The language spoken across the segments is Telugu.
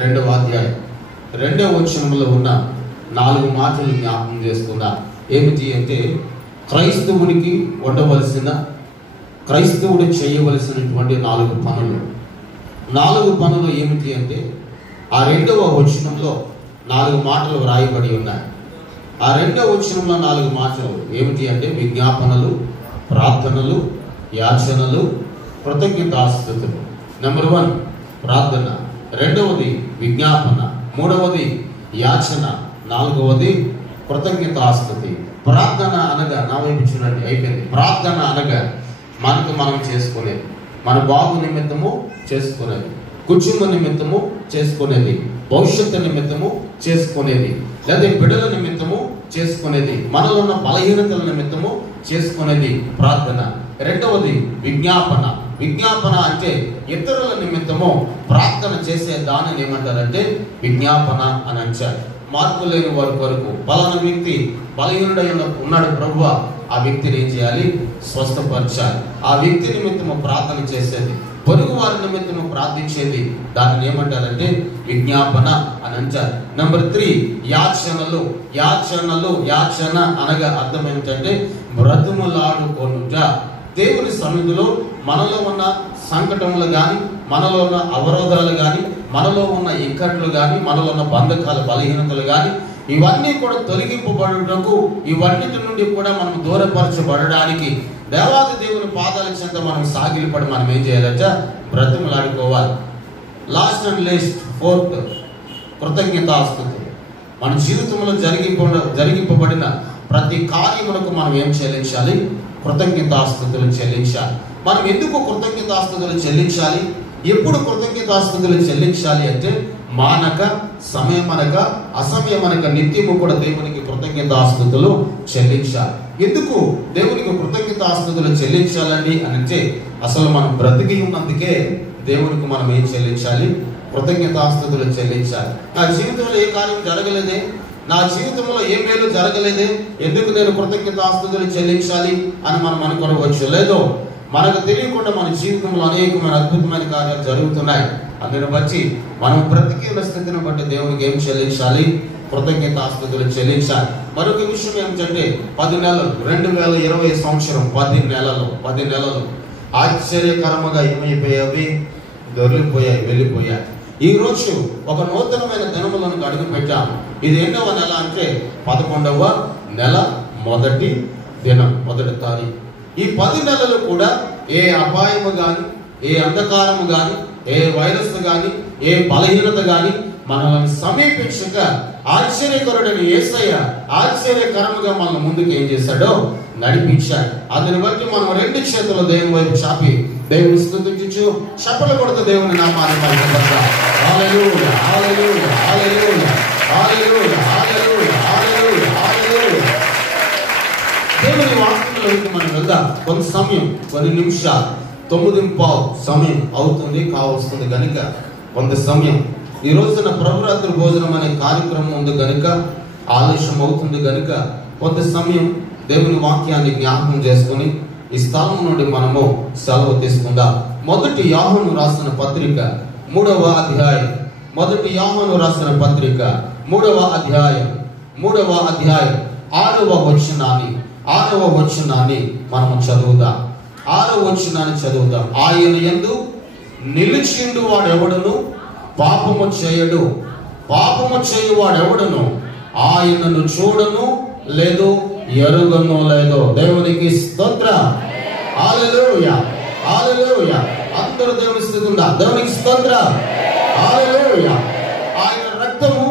2వ అధ్యాయం 2వ వచనంలో ఉన్న 4 మాటలు జ్ఞాపకం చేస్తున్నా. ఏమిటి అంటే క్రైస్తవునికి ఉండవలసిన, క్రైస్తవుడు చేయవలసినటువంటి 4 పనులు. 4 పనులు ఏమిటి అంటే ఆ 2వ వచనంలో 4 మాటలు వ్రాయబడి ఉన్నాయి. ఆ 2వ వచనంలో 4 మాటలు ఏమిటి అంటే విజ్ఞాపనలు, ప్రార్థనలు, యాచనలు, కృతజ్ఞతాస్తుతులు. నెంబర్ 1 ప్రార్థన, 2వది విజ్ఞాపన, 3వది యాచన, 4వది కృతజ్ఞతాస్తుతి. ప్రార్థన అనగా నా వైపు చూడండి, అయిపోయింది. ప్రార్థన అనగా మనకు మనం చేసుకునేది, మన బాబు నిమిత్తము చేసుకునేది, కుటుంబ నిమిత్తము చేసుకునేది, భవిష్యత్తు నిమిత్తము చేసుకునేది, లేదా బిడ్డల నిమిత్తము చేసుకునేది, మనలో ఉన్న బలహీనతల నిమిత్తము చేసుకునేది ప్రార్థన. 2వది విజ్ఞాపన. విజ్ఞాపన అంటే ఇతరుల నిమిత్తము ప్రార్థన చేసే దానిని ఏమంటారంటే విజ్ఞాపన అని అంటారు. మార్పు లేని వారి కొరకు పలానా వ్యక్తి బలహీనుడై ఉన్నాడు ప్రభువా, ఆ వ్యక్తిని ఏం చేయాలి? స్వస్థపరచాలి. ఆ వ్యక్తి నిమిత్తము ప్రార్థన చేసేది, పొరుగు వారి నిమిత్తము ప్రార్థించేది, దానిని ఏమంటారంటే విజ్ఞాపన అని అంటారు. నెంబర్ 3 యాచనలు. యాచనలు, యాచన అనగా అర్థం ఏమిటంటే బ్రతుములాడుకొనుట. దేవుని సన్నిధిలో మనలో ఉన్న సంకటములు కానీ, మనలో ఉన్న అవరోధాలు కానీ, మనలో ఉన్న ఇక్కట్లు కానీ, మనలో ఉన్న బంధకాలు, బలహీనతలు కానీ, ఇవన్నీ కూడా తొలగింపబడుటకు, ఇవన్నిటి నుండి కూడా మనం దూరపరచబడడానికి దేవాది దేవుని పాదాల చెంత మనం సాగిలపడి మనం ఏం చేయాలంట? బ్రతిమలాడుకోవాలి. లాస్ట్ అండ్ లేస్ట్ 4th కృతజ్ఞతాస్తుతి. మన జీవితంలో జరిగింపబడిన ప్రతి కార్యములకు మనం ఏం చెల్లించాలి? కృతజ్ఞతాస్తుతులు చెల్లించాలి. మనం ఎందుకు కృతజ్ఞతాస్తుతులు చెల్లించాలి? ఎప్పుడు కృతజ్ఞతాస్తుతులు చెల్లించాలి అంటే మానక, సమయమనక, అసమయమనక నిత్యము కూడా దేవునికి కృతజ్ఞతాస్తుతులు చెల్లించాలి. ఎందుకు దేవునికి కృతజ్ఞతాస్తుతులు చెల్లించాలండి అని అంటే అసలు మనం బ్రతికి ఉన్నందుకే దేవునికి మనం ఏం చెల్లించాలి? కృతజ్ఞతాస్తుతులు చెల్లించాలి. నా జీవితంలో ఏ కార్యం జరగలేదే, నా జీవితంలో ఏ మేలు జరగలేదే, ఎందుకు నేను కృతజ్ఞతాస్తుతులు చెల్లించాలి అని మనం అనుకోవచ్చు. లేదో మనకు తెలియకుండా మన జీవితంలో అనేకమైన అద్భుతమైన కార్యాలు జరుగుతున్నాయి. అందుని బట్టి మనం బ్రతికి ఉన్న స్థితిని బట్టి దేవునికి ఏం చెల్లించాలి? కృతజ్ఞతాస్తుతులు చెల్లించాలి. మరొక విషయం ఏమిటంటే 10 నెలలు 2020 సంవత్సరం 10 నెలలు ఆశ్చర్యకరముగా ఏమైపోయావి? దొరికిపోయాయి, వెళ్ళిపోయాయి. ఈ రోజు ఒక నూతనమైన దినములను అడుగు పెట్టాం. ఇది ఎన్నవ నెల అంటే 11వ నెల మొదటి దినం, 1వ తారీఖు. ఈ 10 నెలలు కూడా ఏ అపాయము కానీ, ఏ అంధకారము కానీ, ఏ వైరస్ కానీ, ఏ బలహీనత కానీ మనల్ని సమీపించక ఆశ్చర్యకరుడని యేసయ్య ఆశ్చర్యకరముగా మన ముందుకు ఏం చేశాడో నడిపించాడు. అందుని బట్టి మనం 2 చేతుల దేవుని వైపు చాపి దేవుని స్తుతించు, చప్పట్లు కొడుతూ దేవుని నామాన్ని మహిమపరచాలి. హల్లెలూయా, హల్లెలూయా, హల్లెలూయా, హల్లెలూయా, హల్లెలూయా, హల్లెలూయా, హల్లెలూయా. దేవుని వాక్యంలోకి మనం వెళ్దాం. కొంత సమయం, కొన్ని నిమిషాలు, 9:15 సమయం అవుతుంది కావస్తుంది కనుక కొంత సమయం. ఈ రోజున ప్రభురాత్రి భోజనం అనే కార్యక్రమం ఉంది కనుక ఆలస్యం అవుతుంది కనుక కొంత సమయం దేవుని వాక్యాన్ని జ్ఞాపకం చేసుకుని ఈ స్థలం నుండి మనము సెలవు తీసుకుందాం. 1 యోహాను రాసిన పత్రిక 3వ అధ్యాయం, 1 యోహాను రాసిన పత్రిక 3వ అధ్యాయం 6వ వచనాన్ని మనము చదువుదాం. 6వ వచనాన్ని చదువుదాం. ఆయన యందు నిలిచిండు వాడెవడును పాపము చేయడు, పాపము చేయువాడెవడును ఆయనను చూడను లేదు, ఎరుగను లేదు. దేవునికి స్తోత్రం. హల్లెలూయా, హల్లెలూయా. అందరూ దేవుని స్తుతించుదాం. దేవునికి స్తోత్రం. హల్లెలూయా. ఆయన రక్తము,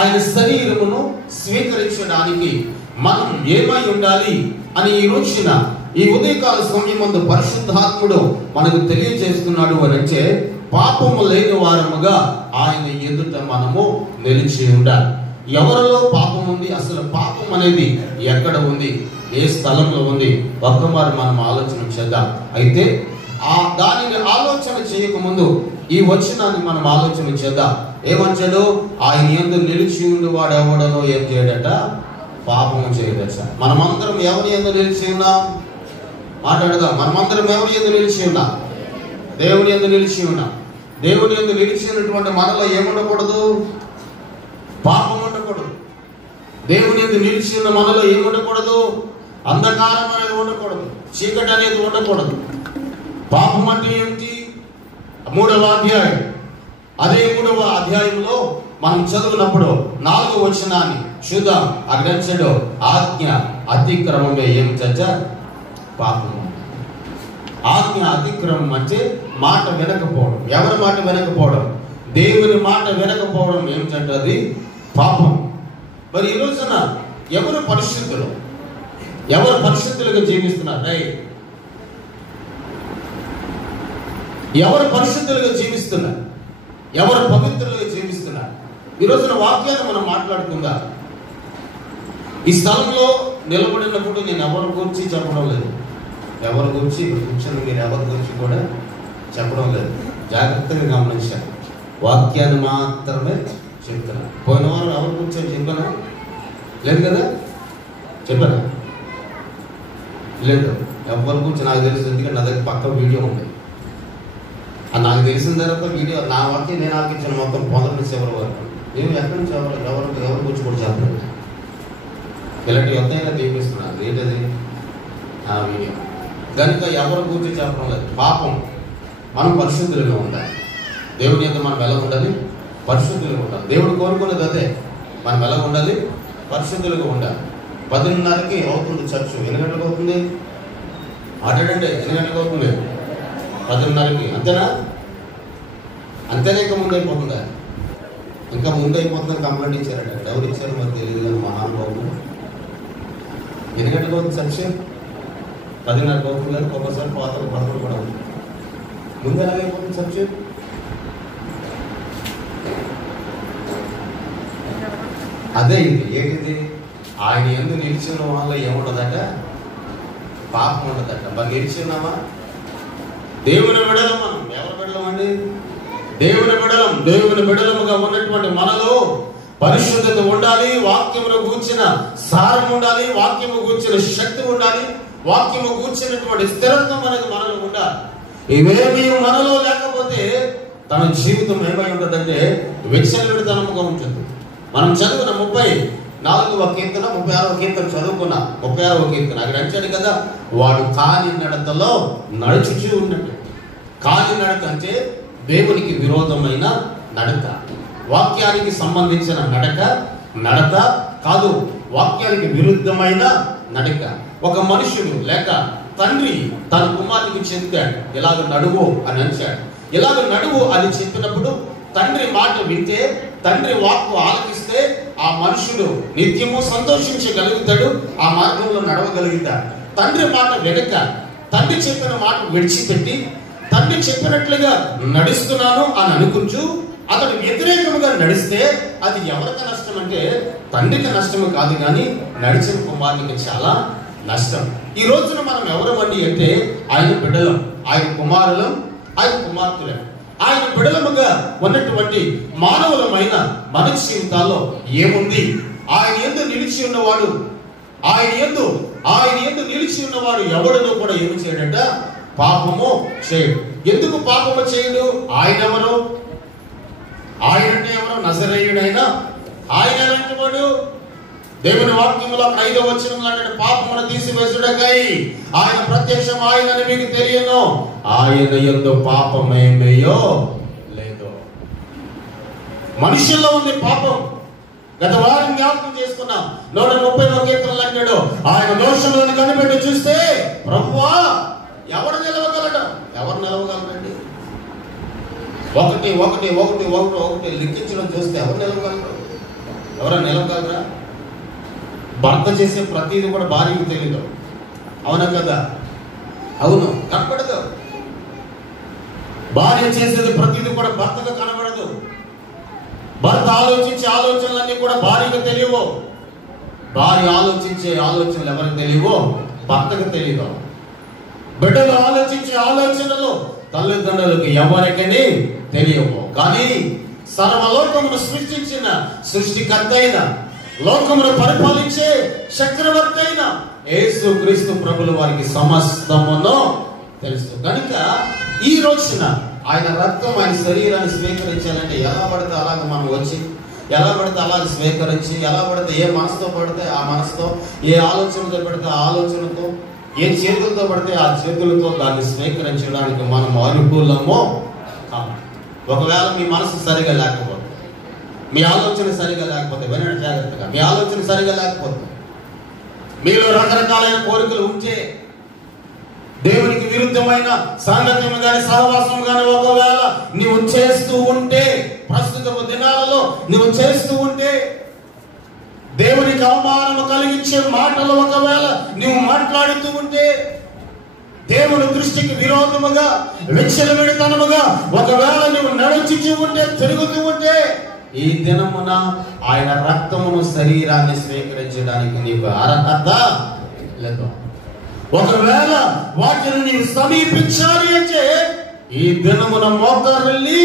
ఆయన శరీరమును స్వీకరించడానికి మనం ఏమై ఉండాలి అని ఈ రోజున ఈ ఉదయకాల సమయమందు పరిశుద్ధాత్ముడు మనకు తెలియజేస్తున్నాడు అని అంటే పాపము లేని వారముగా ఆయన ఎదుట మనము నిలిచి ఉండాలి. ఎవరిలో పాపం ఉంది? అసలు పాపం అనేది ఎక్కడ ఉంది, ఏ స్థలంలో ఉంది? ఒక్కమారు మనం ఆలోచన చేద్దాం. అయితే దానిని ఆలోచన చేయకముందు ఈ వచనాన్ని మనం ఆలోచన చేద్దాం. ఏమంటాడు? ఆయన యందు నిలిచి ఉండి వాడు ఎవడనో ఏం చేయడట? పాపము చేయడట. మనమందరం ఎవరి యందు నిలిచి ఉన్నాం? మాట్లాడదాం. మనమందరం ఎవరి యందు నిలిచి ఉన్నాం? దేవుని యందు నిలిచి ఉన్నాం. దేవుని యందు నిలిచినటువంటి మనలో ఏముండకూడదు? పాపం ఉండకూడదు. దేవుని యందు నిలిచి ఉన్న మనలో ఏముండకూడదు? అంధకారం అనేది ఉండకూడదు, చీకటి అనేది ఉండకూడదు. పాపం అంటే ఏమిటి? 3వ అధ్యాయం. అదే 3వ అధ్యాయంలో మనం చదువునప్పుడు 4వ వచనాన్ని చూద్దాం. అగ్రంచడు ఆజ్ఞ అతిక్రమమే ఏం చచ్చ? పాపము. ఆజ్ఞ అతిక్రమం అంటే మాట వినకపోవడం. ఎవరి మాట వినకపోవడం? దేవుని మాట వినకపోవడం ఏమిటంటే అది పాపం. మరి ఈ రోజున ఎవరు పరిశుద్ధులు? ఎవరు పరిశుద్ధులుగా జీవిస్తున్నారు? ఎవరు పరిశుద్ధులుగా జీవిస్తున్నారు? ఎవరు పవిత్రులుగా జీవిస్తున్నారు? ఈ రోజున వాక్యాన్ని మనం మాట్లాడుకుందాం. ఈ స్థలంలో నిలబడినప్పుడు నేను ఎవరి గురించి చెప్పడం లేదు. ఎవరి గురించి కూర్చొని మీరు ఎవరి గురించి కూడా చెప్పడం లేదు. జాగ్రత్తగా గమనించాను. వాక్యాన్ని మాత్రమే చెప్తున్నాను. పోయిన వారం ఎవరి గురించి చెప్పానా? లేదు కదా? చెప్పానా? లేదు. ఎవరి గురించి నాకు తెలుసు. ఎందుకంటే నా దగ్గర పక్క వీడియో ఉంది. నాకు తెలిసిన తర్వాత వీడియో నా వాక్యం నేను ఆలకించిన మొత్తం 1 నుంచి చివరి వరకు. నేను ఎక్కడి నుంచి ఎవరి గురించి కూడా చెప్పలేదు. ఇలాంటి ఎంతైనా తీపిస్తున్నాను. ఏంటది? ఆ వీడియో కనుక ఎవరి గురించి చెప్పడం లేదు. పాపం. మనం పరిశుద్ధులుగా ఉండాలి. దేవుని యొక్క మనం ఎలా ఉండాలి? పరిశుద్ధులుగా ఉండాలి. దేవుడు కోరుకున్నది అదే. మనం ఎలా ఉండాలి? పరిశుద్ధులుగా ఉండాలి. 10:30కి అవుతుంది చర్చ్. ఎన్ని గంటలకు అవుతుంది? అటండి. ఎన్ని గంటలకు అవుతుంది? 10:30కి. అంతేనా? అంతేనా? ఇంకా ముందు అయిపోతుందా? ఇంకా ముందు అయిపోతుందని కంప్లైంట్ ఇచ్చారట. ఎవరు ఇచ్చారు మరి తెలియదు కానీ మహానుభావులు. ఎన్ని గంటలకు అవుతుంది చర్చ్? 10:30కి అవుతుంది. కానీ ఒక్కొక్కసారి 11 కూడా అవుతుంది. ముందు ఎలాగైపోతుంది చర్చ్? అదే ఇది. ఏంటిది? ఆయన యందు నిలిచిన వాళ్ళ ఏముండదట? పాపం ఉండదట. మరి నిలిచినామా? దేవుని బిడ్డలం. మనం ఎవరి బిడ్డలం అండి? దేవుని బిడ్డలం. దేవుని బిడ్డలముగా ఉన్నటువంటి మనలో పరిశుద్ధత ఉండాలి. వాక్యమును గూర్చిన సారం ఉండాలి. వాక్యము గూర్చిన శక్తి ఉండాలి. వాక్యము గూర్చినటువంటి స్థిరత్వం అనేది మనలో ఉండాలి. ఇవేమీ మనలో లేకపోతే తన జీవితం ఏమై ఉంటుందంటే విచ్చలవిడితనముగా ఉంటుంది. మనం చదివిన 34వ కీర్తన 36వ కీర్తన చదువుకున్నాం. 36వ కీర్తన అక్కడ అంటాడు కదా, వాడు కాలి నడతలో నడుచుచూ ఉన్నట్టు. కాలి నడత అంటే దేవునికి విరోధమైన నడక. వాక్యానికి సంబంధించిన నడత కాదు, వాక్యానికి విరుద్ధమైన నడక. ఒక మనుషుడు లేక తండ్రి తన కుమారుడికి చెప్పాడు, ఇలాగ నడువు అని అంచాడు. ఇలాగ నడువు అని చెప్పినప్పుడు తండ్రి మాట వింటే, తండ్రి వాక్కు ఆలకిస్తే ఆ మనుషుడు నిత్యము సంతోషించగలుగుతాడు. ఆ మార్గంలో నడవగలుగుతాడు. తండ్రి మాట వెనక తండ్రి చెప్పిన మాట విడిచిపెట్టి తండ్రి చెప్పినట్లుగా నడుస్తున్నాను అని అనుకుంటూ అతడు వ్యతిరేకముగా నడిస్తే అది ఎవరికి నష్టం అంటే తండ్రికి నష్టము కాదు, కానీ నడిచిన కుమారునికి చాలా నష్టం. ఈ రోజున మనం ఎవరమండి అంటే ఆయన బిడ్డలం, ఆయన కుమారులం, ఆయన కుమార్తెలం. ఆయన బిడ్డలముగా ఉన్నటువంటి మానవులమైన మన జీవితాల్లో ఏముంది? ఆయన యందు నిలిచి ఉన్నవాడు, ఆయన యందు నిలిచి ఉన్నవాడు ఎవడనో కూడా ఏమి చేయడట? పాపము చేయడు. ఎందుకు పాపము చేయడు? ఆయన ఎవరు? ఆయన అంటే ఎవరు? నజరేయుడైన ఆయన ఎలాంటి వాడు? దేవుని వాక్యంలో 5వ వచనంలో అంటే పాపమును తీసివేసుడకై ఆయన ప్రత్యక్షం ఆయనని మీకు తెలియను, ఆయన యందు పాపమేమేయో లేదు. మనుషుల్లో ఉంది పాపం. గత వారం జ్ఞాపకం చేసుకున్నాం. 130వ కీర్తనలో అంటాడు, ఆయన దోషములను కనిపెట్టి చూస్తే ప్రభువా ఎవరు నిలవగలడు? ఎవరు నిలవగలరండి? ఒకటి లిఖించడం చూస్తే ఎవరు నిలవగలరు? ఎవరైనా నిలవగలరా? భర్త చేసే ప్రతిదీ కూడా భార్యకు తెలియదు. అవునా కదా? అవును, కనపడదు. భార్య చేసేది ప్రతిదీ కూడా భర్తకు కనబడదు. భర్త ఆలోచించే ఆలోచనలన్నీ కూడా భార్యకు తెలియవు. భార్య ఆలోచించే ఆలోచనలు ఎవరికి తెలియవో భర్తకు తెలియదు. బిడ్డలు ఆలోచించే ఆలోచనలు తల్లిదండ్రులకు ఎవరికని తెలియవు. కానీ సర్వలోకమును సృష్టించిన సృష్టికర్త అయిన, లోకమును పరిపాలించే చక్రవర్తి అయిన యేసుక్రీస్తు ప్రభుల వారికి సమస్తమును తెలుసు. కనుక ఈ రోజున ఆయన రక్తం, ఆయన శరీరాన్ని స్వీకరించాలంటే ఎలా పడితే అలాగ మనం వచ్చి, ఎలా పడితే అలాగ స్వీకరించి, ఎలా పడితే ఏ మనసుతో పడితే ఆ మనసుతో, ఏ ఆలోచనతో పడితే ఆ ఆలోచనతో, ఏ చేతులతో పడితే ఆ చేతులతో దాన్ని స్వీకరించడానికి మనం అనుకూలమో కాదు. ఒకవేళ మీ మనసు సరిగా లేకపోతే, మీ ఆలోచన సరిగా లేకపోతే, వినండి జాగ్రత్తగా, మీ ఆలోచన సరిగా లేకపోతే, మీలో రకరకాలైన కోరికలు ఉంటే, దేవునికి విరుద్ధమైన సాంగత్యం కానీ సహవాసం కానీ ఒకవేళ నీవు చేస్తూ ఉంటే, ప్రస్తుత దినాలలో నువ్వు చేస్తూ ఉంటే, దేవునికి అవమానం కలిగించే మాటలు ఒకవేళ నువ్వు మాట్లాడుతూ ఉంటే, దేవుని దృష్టికి విరోధముగా, విచ్చలవిడితనముగా ఒకవేళ నువ్వు నడుచుతూ ఉంటే, తిరుగుతూ ఉంటే, ఈ దినమున ఆయన రక్తమును, శరీరాన్ని స్వీకరించడానికి నీకు అర్హత లేదు. ఒకవేళ వాటిని నీవు సమీపించాలి అంటే ఈ దినమున మోకరిల్లి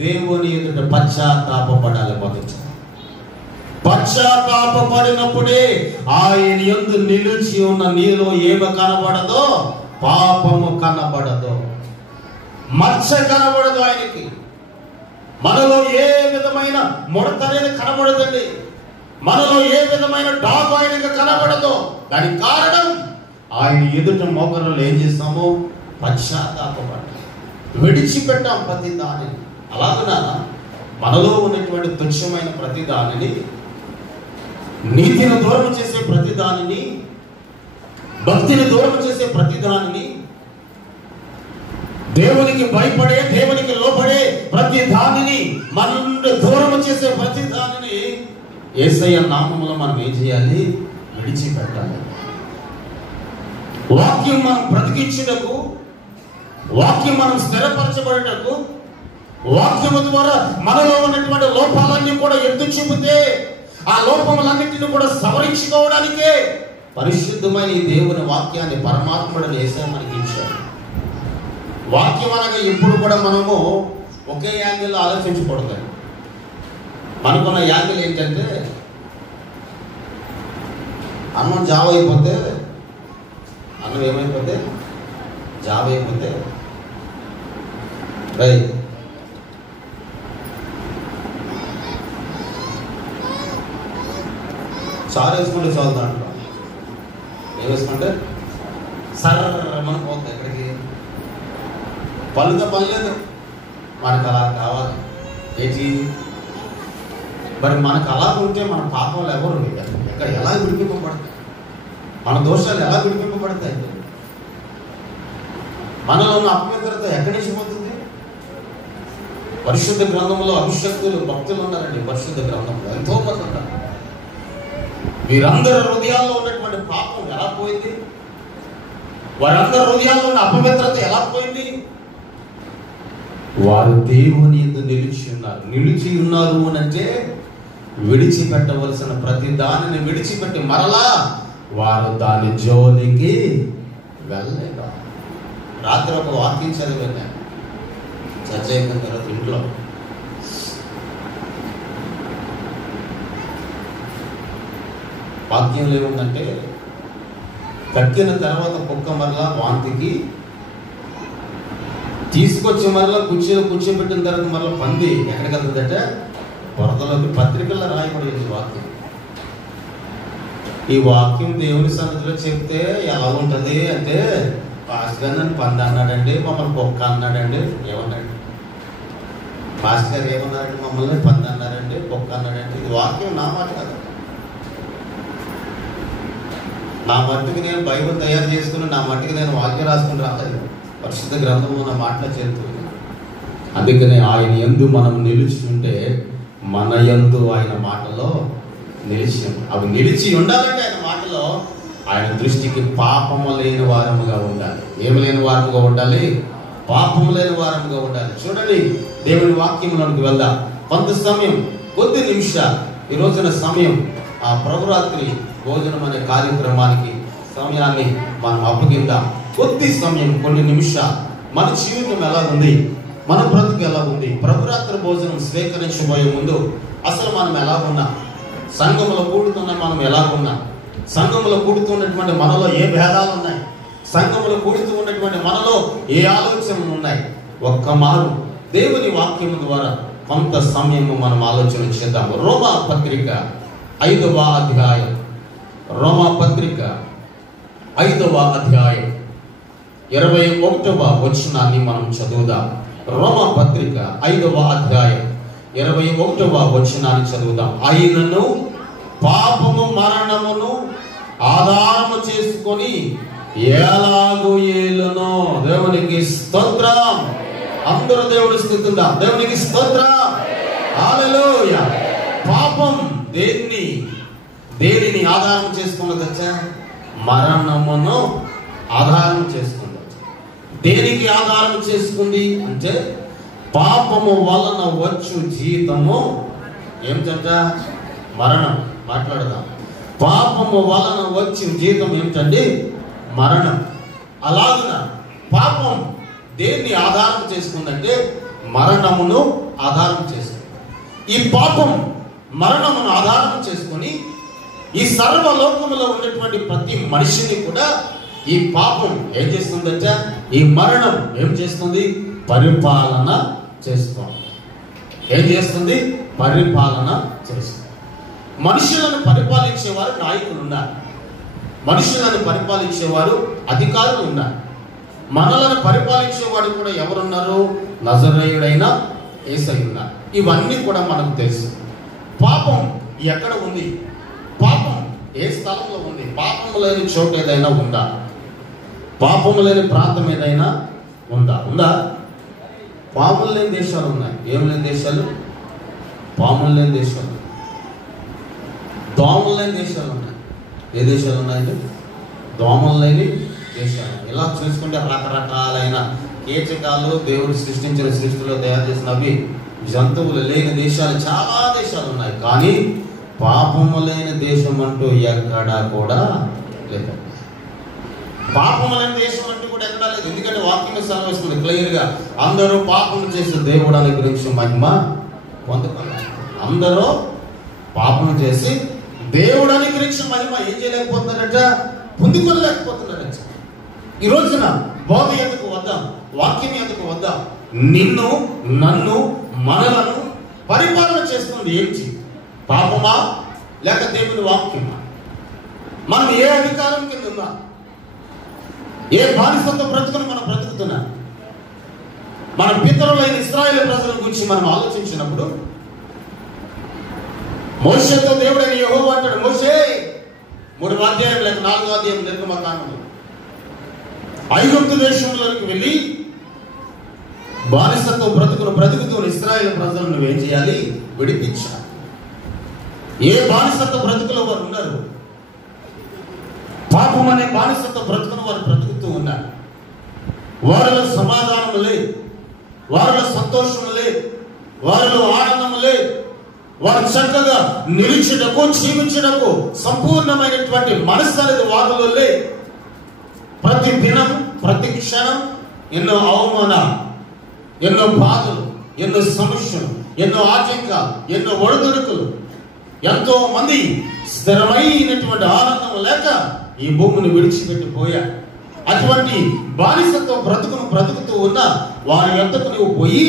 దేవుని ఎదుట పశ్చాత్తాపపడాలి. మొదటి పశ్చాత్తాపపడినప్పుడే ఆయన యందు నిలిచి ఉన్న నీలో ఏమి కనబడదో, పాపము కనబడదు, మచ్చ కనబడదు. ఆయనకి మనలో ఏ విధమైన ముడత అనేది కనబడదండి. మనలో ఏ విధమైన డాగు ఆయనకి కనబడదు. దానికి కారణం ఆయన ఎదుట మోకరులు ఏం చేస్తామో పశ్చాత్తాపపడ్డాం, విడిచిపెట్టాం ప్రతి దానిని. అలాగన మనలో ఉన్నటువంటి తుచ్చమైన ప్రతి దానిని, నీతిని దూరం చేసే ప్రతి దానిని, భక్తిని దూరం చేసే ప్రతి దానిని, దేవునికి భయపడే, దేవునికి లోపడే ప్రతి దానిని, మన నుండి దూరం చేసే ప్రతి దానిని యేసయ్య నామములో మనం ఏం చేయాలి? విడిచిపెట్టాలి. వాక్యం మనం బ్రతికించుటకు, వాక్యం మనం స్థిరపరచబడటకు, వాక్యము ద్వారా మనలో ఉన్నటువంటి లోపాలన్నీ కూడా ఎత్తి చూపితే, ఆ లోపములన్నింటినీ కూడా సవరించుకోవడానికే పరిశుద్ధమైన ఈ దేవుని వాక్యాన్ని పరమాత్ముడిని యేసయ్య మనకి ఇచ్చాడు. వాక్యం అనగా ఎప్పుడు కూడా మనము ఒకే యాంగిల్లో ఆలోచించకూడదు. మనకున్న యాంగిల్ ఏంటంటే, అన్నం జావ అయిపోతే, అన్నం ఏమైపోతే జావ అయిపోతే రైట్, చారు వేసుకుంటే చాలు. దాంట్లో ఏం వేసుకుంటే సర్రమని పోతుంది. ఎక్కడికి? పళ్ళుతో పని లేదు. మనకు అలా కావాలి. ఏంటి మరి మనకు అలా ఉంటే మన పాపంలో ఎవరు ఎక్కడ ఎలా విడిపింపబడతాయి? మన దోషాలు ఎలా విడిపింపబడతాయి? మనలో ఉన్న అపవిత్రత ఎక్కడి నుంచి పోతుంది? పరిశుద్ధ గ్రంథంలో అభిషక్తులు, భక్తులు ఉన్నారండి. పరిశుద్ధ గ్రంథంలో ఎంతో మంది ఉన్నారు. వీరందరి హృదయాల్లో ఉన్నటువంటి పాపం ఎలా పోయింది? వారందరి హృదయాల్లో ఉన్న అపవిత్రత ఎలా పోయింది? వారు దేవుని యందు నిలిచి ఉన్నారు. నిలిచి ఉన్నారు అంటే విడిచిపెట్టవలసిన ప్రతి దానిని విడిచిపెట్టి మరలా వారు దాని జోలికి వెళ్ళలేదు. రాత్రి ఒక వాక్యం చదివాను చర్చ అయిపోయిన తర్వాత ఇంట్లో. వాక్యంలో ఏముందంటే, కక్కిన తర్వాత కుక్క మరలా వాంతికి తీసుకొచ్చి మరలా కుర్చీలో కూర్చోబెట్టిన తర్వాత మరలా పంది ఎక్కడికి వెళ్తుందంటే వరదలోకి. పత్రికల్లో రాయబడింది వాక్యం. ఈ వాక్యం దేవుని సన్నిధిలో చెప్తే ఎలా ఉంటుంది అంటే, పాస్టర్ గారు నన్ను పంది అన్నాడండి, మమ్మల్ని కుక్క అన్నాడండి. ఏమన్నాడు పాస్టర్ గారు? ఏమన్నారండి? మమ్మల్ని పంది అన్నారండి, కుక్క అన్నాడండి. ఇది వాక్యం నా మాట కదా. నా మట్టుకు నేను బైబిల్ తయారు చేసుకుని, నా మట్టుకు నేను వాక్యం రాసుకుని రాలేదు. పరిశుద్ధ గ్రంథము నా మాటలో చేరుతుంది. అందుకనే ఆయన యందు మనం నిలిచి ఉంటే మన యందు ఆయన మాటలో నిలిచి, అవి నిలిచి ఉండాలంటే ఆయన మాటలో ఆయన దృష్టికి పాపము లేని వారముగా ఉండాలి. ఏమి లేని వారముగా ఉండాలి? పాపము లేని వారముగా ఉండాలి. చూడండి, దేవుని వాక్యంలోనికి వెళ్దాం. కొంత సమయం, కొద్ది నిమిషాలు ఈ రోజున సమయం, ఆ ప్రభురాత్రి భోజనం అనే కార్యక్రమానికి సమయాన్ని మనం అప్పగిద్దాం. కొద్ది సమయం, కొన్ని నిమిషాలు మన జీవితం ఎలా ఉంది, మన బ్రతుకు ఎలా ఉంది, ప్రభురాత్రి భోజనం స్వీకరించబోయే ముందు అసలు మనం ఎలా ఉన్నాం, సంఘంలో కూడుతున్న మనం ఎలా ఉన్నాం, సంఘంలో కూడుతున్నటువంటి మనలో ఏ భేదాలు ఉన్నాయి, సంఘంలో కూడుతూ ఉన్నటువంటి మనలో ఏ ఆలోచనలు ఉన్నాయి, ఒక్క మారు దేవుని వాక్యం ద్వారా కొంత సమయము మనం ఆలోచన చేద్దాము. రోమా పత్రిక 5వ అధ్యాయం, రోమా పత్రిక 5వ అధ్యాయం 21వ వచనాన్ని మనం చదువుదాం. రోమా పత్రిక 5వ అధ్యాయం 21వ వచనాన్ని చదువుదాం. ఆయనను పాపము మరణమును ఆధారము చేసుకొని ఎలాగూ ఏలునో. దేవునికి స్తోత్రం. అందరూ దేవుని స్తుతిద్దాం. దేవునికి స్తోత్రం. హల్లెలూయా. పాపం దేనిని ఆధారం చేసుకున్నదచ్చా? మరణమును ఆధారం చేసుకుంది. దేనికి ఆధారం చేసుకుంది అంటే పాపము వలన వచ్చు జీతము ఏమిటంట? మరణం. మాట్లాడదాం. పాపము వలన వచ్చే జీతం ఏమిటండి? మరణం. అలాగున పాపం దేన్ని ఆధారం చేసుకుందంటే మరణమును ఆధారం చేసుకుంది. ఈ పాపం మరణమును ఆధారం చేసుకుని ఈ సర్వలోకములో ఉన్నటువంటి ప్రతి మనిషిని కూడా ఈ పాపం ఏం చేస్తుందంటే, ఈ మరణం ఏం చేస్తుంది? పరిపాలన చేస్తుంది. ఏం చేస్తుంది? పరిపాలన చేస్తుంది. మనుషులను పరిపాలించేవారు నాయకులు ఉన్నారు, మనుషులను పరిపాలించేవారు అధికారులు ఉన్నారు. మనలను పరిపాలించేవాడు కూడా ఎవరున్నారు? నజరేయుడైన యేసయ్య ఉన్నారు. ఇవన్నీ కూడా మనకు తెలుసు. పాపం ఎక్కడ ఉంది? పాపం ఏ స్థలంలో ఉంది? పాపము లేని చోటు ఏదైనా ఉందా? పాపము లేని ప్రాంతం ఏదైనా ఉందా? పాములు లేని దేశాలు ఉన్నాయి. ఏం లేని దేశాలు? పాములు లేని దేశాలు, దోమలు లేని దేశాలు ఉన్నాయి. ఏ దేశాలు ఉన్నాయండి? దోమలు లేని దేశాలు. ఇలా చూసుకుంటే రకరకాలైన కీచకాలు దేవుడు సృష్టించిన సృష్టిలో తయారు చేసినవి జంతువులు లేని దేశాలు చాలా దేశాలు ఉన్నాయి. కానీ పాపము లేని దేశం అంటూ ఎక్కడా కూడా లేదు. పాపము లేని దేశం అంటూ కూడా ఎక్కడా లేదు. ఎందుకంటే వాక్యం సెలవిస్తుంది క్లియర్గా, అందరూ పాపం చేసే దేవుడు అనే గురించి మహిమ పొందుకున్నారు. అందరూ పాపం చేసి దేవుడు అనుగ్రహించిన మహిమ ఏం చేయలేకపోతున్నారట? పొందుకోలేకపోతున్నారట. ఈ రోజున బోధ ఎందుకు వద్దాం? వాక్యం ఎందుకు వద్దాం? నిన్ను, నన్ను, మనలను పరిపాలన చేస్తుంది ఏంటి? పాపమా లేక దేవుని వాక్యమా? మనం ఏ అధికారం కింద ఉన్నా, ఏ బానిసత్వ బ్రతుకును మనం బ్రతుకుతున్నా? మన పితరులైన ఇశ్రాయేలు ప్రజల గురించి మనం ఆలోచించినప్పుడు మోషేతో దేవుడైన యెహోవా అంటాడు, మోషే 3వ అధ్యాయం లేక 4వ అధ్యాయం నిర్గమకాండంలో ఐగుప్తు దేశంలోకి వెళ్ళి బానిసత్వ బ్రతుకుతూ ఇశ్రాయేలు ప్రజలను నువ్వేం చేయాలి? విడిపించాలి. ఏ బానిసత్వ బ్రతుకులో వారు ఉన్నారు? పాపం అనే బానిసత్వ బ్రతుకును వారు బ్రతుకుతూ ఉన్నారు. వారిలో సమాధానం లేదు, వారిలో సంతోషం లేదు, వారిలో ఆనందం లేదు. వారు చక్కగా నిలిచుటకు, జీవించుటకు సంపూర్ణమైనటువంటి మనస్సు అనేది వారిలో లేదు. ప్రతి దినం, ప్రతి క్షణం ఎన్నో అవమానాలు, ఎన్నో బాధలు, ఎన్నో సమస్యలు, ఎన్నో ఆటంకాలు, ఎన్నో ఒడిదుడుకులు. ఎంతో మంది స్థిరమైనటువంటి ఆనందం లేక ఈ భూమిని విడిచిపెట్టిపోయారు. అటువంటి బానిసత్వ బ్రతుకుతూ ఉన్న వారి యొద్దకు నువ్వు పోయి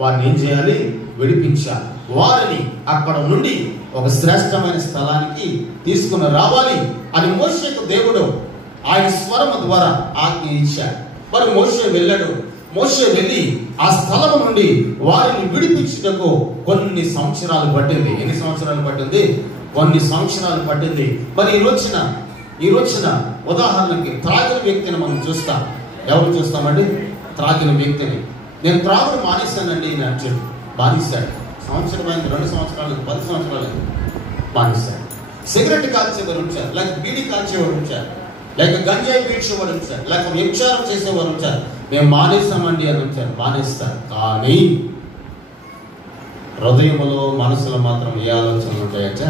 వారిని ఏం చేయాలి? విడిపించాలి. వారిని అక్కడ నుండి ఒక శ్రేష్టమైన స్థలానికి తీసుకుని రావాలి అని మోషేకు దేవుడు ఆయన స్వరము ద్వారా ఆజ్ఞ ఇచ్చాడు. మరి మోషే వెళ్ళాడు. మోషే వెళ్ళి ఆ స్థలము నుండి వారిని విడిపించుటకు కొన్ని సంవత్సరాలు పట్టింది. ఎన్ని సంవత్సరాలు పట్టింది? కొన్ని సంవత్సరాలు పట్టింది. మరి ఈ రోజున ఉదాహరణకి త్రాగిన వ్యక్తిని మనం చూస్తాం. ఎవరు చూస్తామండి? త్రాగిన వ్యక్తిని. నేను త్రాగుడు మానేశానండి అని మానేశాడు. సంవత్సరం అయింది, 2 సంవత్సరాలు, 10 సంవత్సరాలు మానేశాడు. సిగరెట్ కాల్చేవారు ఉంచారు, లేక బీడీ కాల్చేవారు ఉంచారు, లేక గంజాయి పీల్చేవారు ఉంచారు, లేక వ్యభిచారం చేసేవారు ఉంచారు. మేము మానేస్తామండి అని ఉంచారు. మానేస్తారు. కానీ హృదయంలో, మనసులో మాత్రం ఏ ఆలోచనలు ఉంటాయట?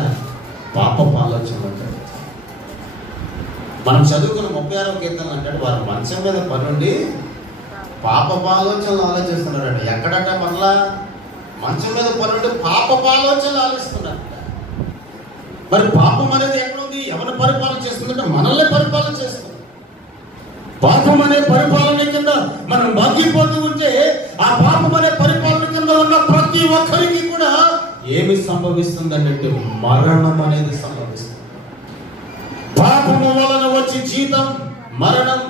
పాపపు ఆలోచనలు ఉంటాయి. మనం చదువుకున్న 36వ కీర్తనలు అంటాడు, వారు మంచం మీద పనుండి పాపపు ఆలోచనలు ఆలోచిస్తున్నారట. ఎక్కడట? మళ్ళా మంచం మీద పనుండి పాపపు ఆలోచనలు ఆలోచిస్తున్నారట. మరి పాపం అనేది ఎక్కడుంది? ఎవరిని పరిపాలన చేస్తుందంటే మనల్ని పరిపాలన చేస్తుంది. పాపం అనే పరిపాలన కింద మనం మగ్గిపోతూ ఉంటే ఆ పాపం అనే పరిపాలన కింద ఉన్న ప్రతి ఒక్కరికి కూడా ఏమి సంభవిస్తుందంటే మరణం అనేది సంభవిస్తుంది. పాపము వలన వచ్చి జీతం మరణం.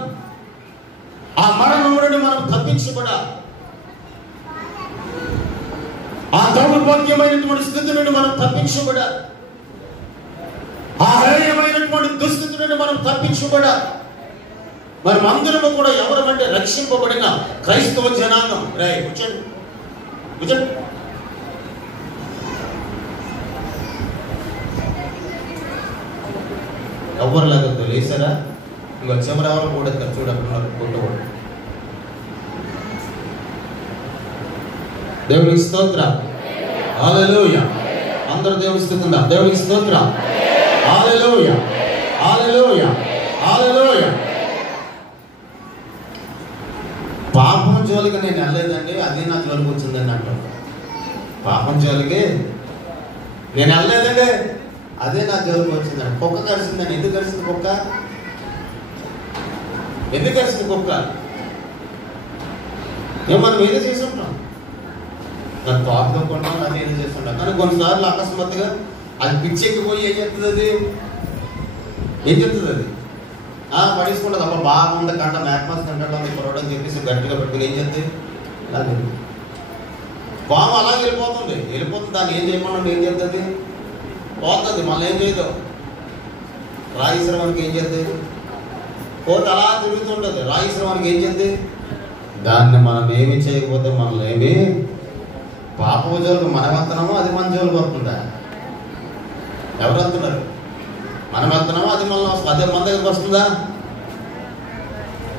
ఆ మరణం నుండి మనం తప్పించబడాలి. ఆ దౌర్భాగ్యమైనటువంటి స్థితి నుండి మనం తప్పించబడాలి. ఆ హేయమైనటువంటి దుస్థితి నుండి మనం తప్పించబడాలి. మరి అందరము కూడా ఎవరమంటే రక్షింపబడిన క్రైస్తవ జనాంగం. కూర్చోండి కూర్చోండి. ఎవరిలాగా లేసారా? ఇంకా చివరెవరు కూడా చూడకుండా కొట్టుకోండి. దేవునికి స్తోత్రం. హల్లెలూయా. అందరూ దేవునికి స్తుతిద్దాం. దేవునికి స్తోత్రం. హల్లెలూయా హల్లెలూయా హల్లెలూయా. పాపం జోలికి నేను వెళ్ళలేదండి, అదే నా జోలికి వచ్చిందని అంటాను. పాపం జోలికి నేను వెళ్ళలేదండి, అదే నా జోలికి వచ్చిందని. కుక్క కరిసిందని. ఎందుకు కరిసింది కుక్క? ఎందుకు కరిసింది కుక్క? మనం ఏదో చేసి ఉంటాం, దాన్ని తోటతో కొన్నాం, అది ఏదో చేస్తుంటాం. కానీ కొన్నిసార్లు అకస్మాత్తుగా అది పిచ్చెక్కిపోయి ఏం చెప్తుంది? అది ఏం చెప్తుంది? అది పడేసుకుంటుంది. అప్పుడు బాగుంది కంట మేకమాస్ కంటాడు కొరవడం చెప్పేసి గట్టిగా పెట్టుకుని ఏం చెప్తుంది? అలాగే పాము అలాగే వెళ్ళిపోతుంది. దాన్ని ఏం చేయకుండా ఏం చేస్తుంది? పోతుంది. మళ్ళీ ఏం చేయదు? రాయిశ్రవానికి ఏం చేస్తుంది? పోతే అలా తిరుగుతుంటుంది. రాయిశ్రవానికి ఏం చేస్తుంది? దాన్ని మనం ఏమి చేయకపోతే మనల్ని ఏమి పాప జోలికి మనం వెళ్తున్నామో అది మన జోలికి వస్తుందా? ఎవరు వెళ్తున్నారు? మనం వెళ్తున్నామో అది మన అదే మన దగ్గరికి వస్తుందా?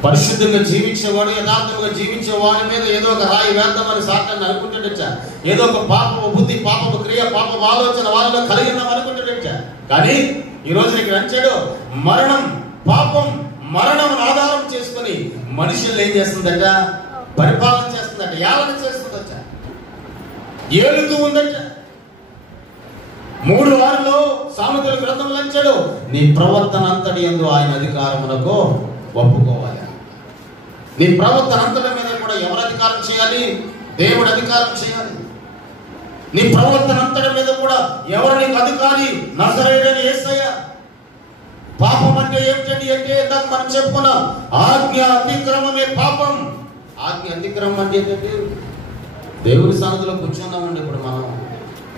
పరిశుద్ధంగా జీవించేవాడు, యథార్థంగా జీవించేవాడి మీద ఏదో ఒక రాయి వేద్దామని సాటాన్ని అనుకుంటాడచ్చా. ఏదో ఒక పాపము బుద్ధి, పాపము క్రియ, పాపము ఆలోచన వాళ్ళలో కలిగినాం అనుకుంటాడచ్చా. కానీ ఈ రోజు నీకు వెంచాడు మరణం, పాపం మరణం ఆధారం చేసుకుని మనుషులు ఏం చేస్తుందట? పరిపాలన చేస్తుందట, ఏలన చేస్తుందట, ఏలుతూ ఉందట. 3:6 సామెతల గ్రంథంలో అంచాడు, నీ ప్రవర్తన అంతటి యందు ఆయన అధికారమునకు ఒప్పుకోవాలి. నీ ప్రవర్తన అంతటి మీద కూడా ఎవరు అధికారం చేయాలి? దేవుడు అధికారం చేయాలి. నీ ప్రవర్తన అంతటి మీద కూడా ఎవరు నీకు అధికారి? నజరేయుడైన యేసయ్య. పాపం అంటే ఏమిటండి అంటే ఇందాక మనం చెప్పుకున్నాం, ఆజ్ఞ అతిక్రమమే పాపం. ఆజ్ఞ అతిక్రమం అంటే ఏంటంటే దేవుని సన్నిధిలో కూర్చున్నామండి. ఇప్పుడు మనం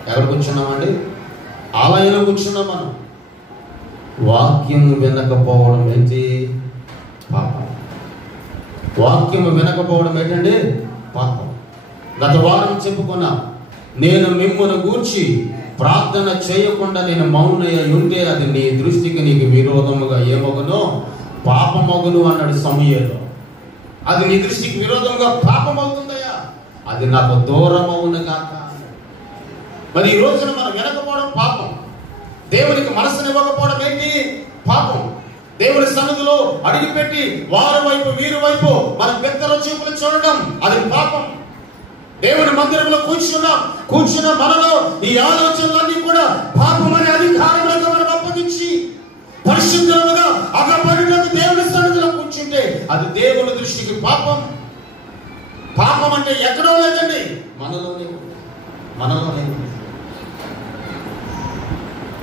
ఎక్కడ కూర్చున్నామండి? ఆలయంలో కూర్చున్నాం. మనం వాక్యం వినకపోవడం ఏంటి? పాపం. వాక్యం వినకపోవడం ఏంటండి? పాపం. గత వారం చెప్పుకున్నాం, నేను మిమ్మును గూర్చి ప్రార్థన చేయకుండా నేను మౌనయ్య ఉంటే అది నీ దృష్టికి నీకు విరోధముగా ఏమగునో పాపమగును అన్నాడు సమూయేలు. అది నీ దృష్టికి విరోధంగా పాపం అవుతుందయ్యా, అది నాకు దూరం అవునుగాక. మరి ఈ రోజున మనం వినకపోవడం పాపం. దేవునికి మనసునివ్వకపోవడం ఏంటి? పాపం. దేవుని సన్నిధిలో అడిగిపెట్టి వారి వైపు వీరి వైపు మన పెద్దల చూపులు చూడడం అది పాపం. దేవుని మందిరంలో కూర్చున్న మనలో ఈ ఆలోచనలన్నీ కూడా పాపం అనే అధికారంలో మనం అప్పగించి పరిశుద్ధంగా అగపడినది దేవుని సన్నిధిలో కూర్చుంటే అది దేవుని దృష్టికి పాపం. పాపం అంటే ఎక్కడో లేదండి, మనలోనే.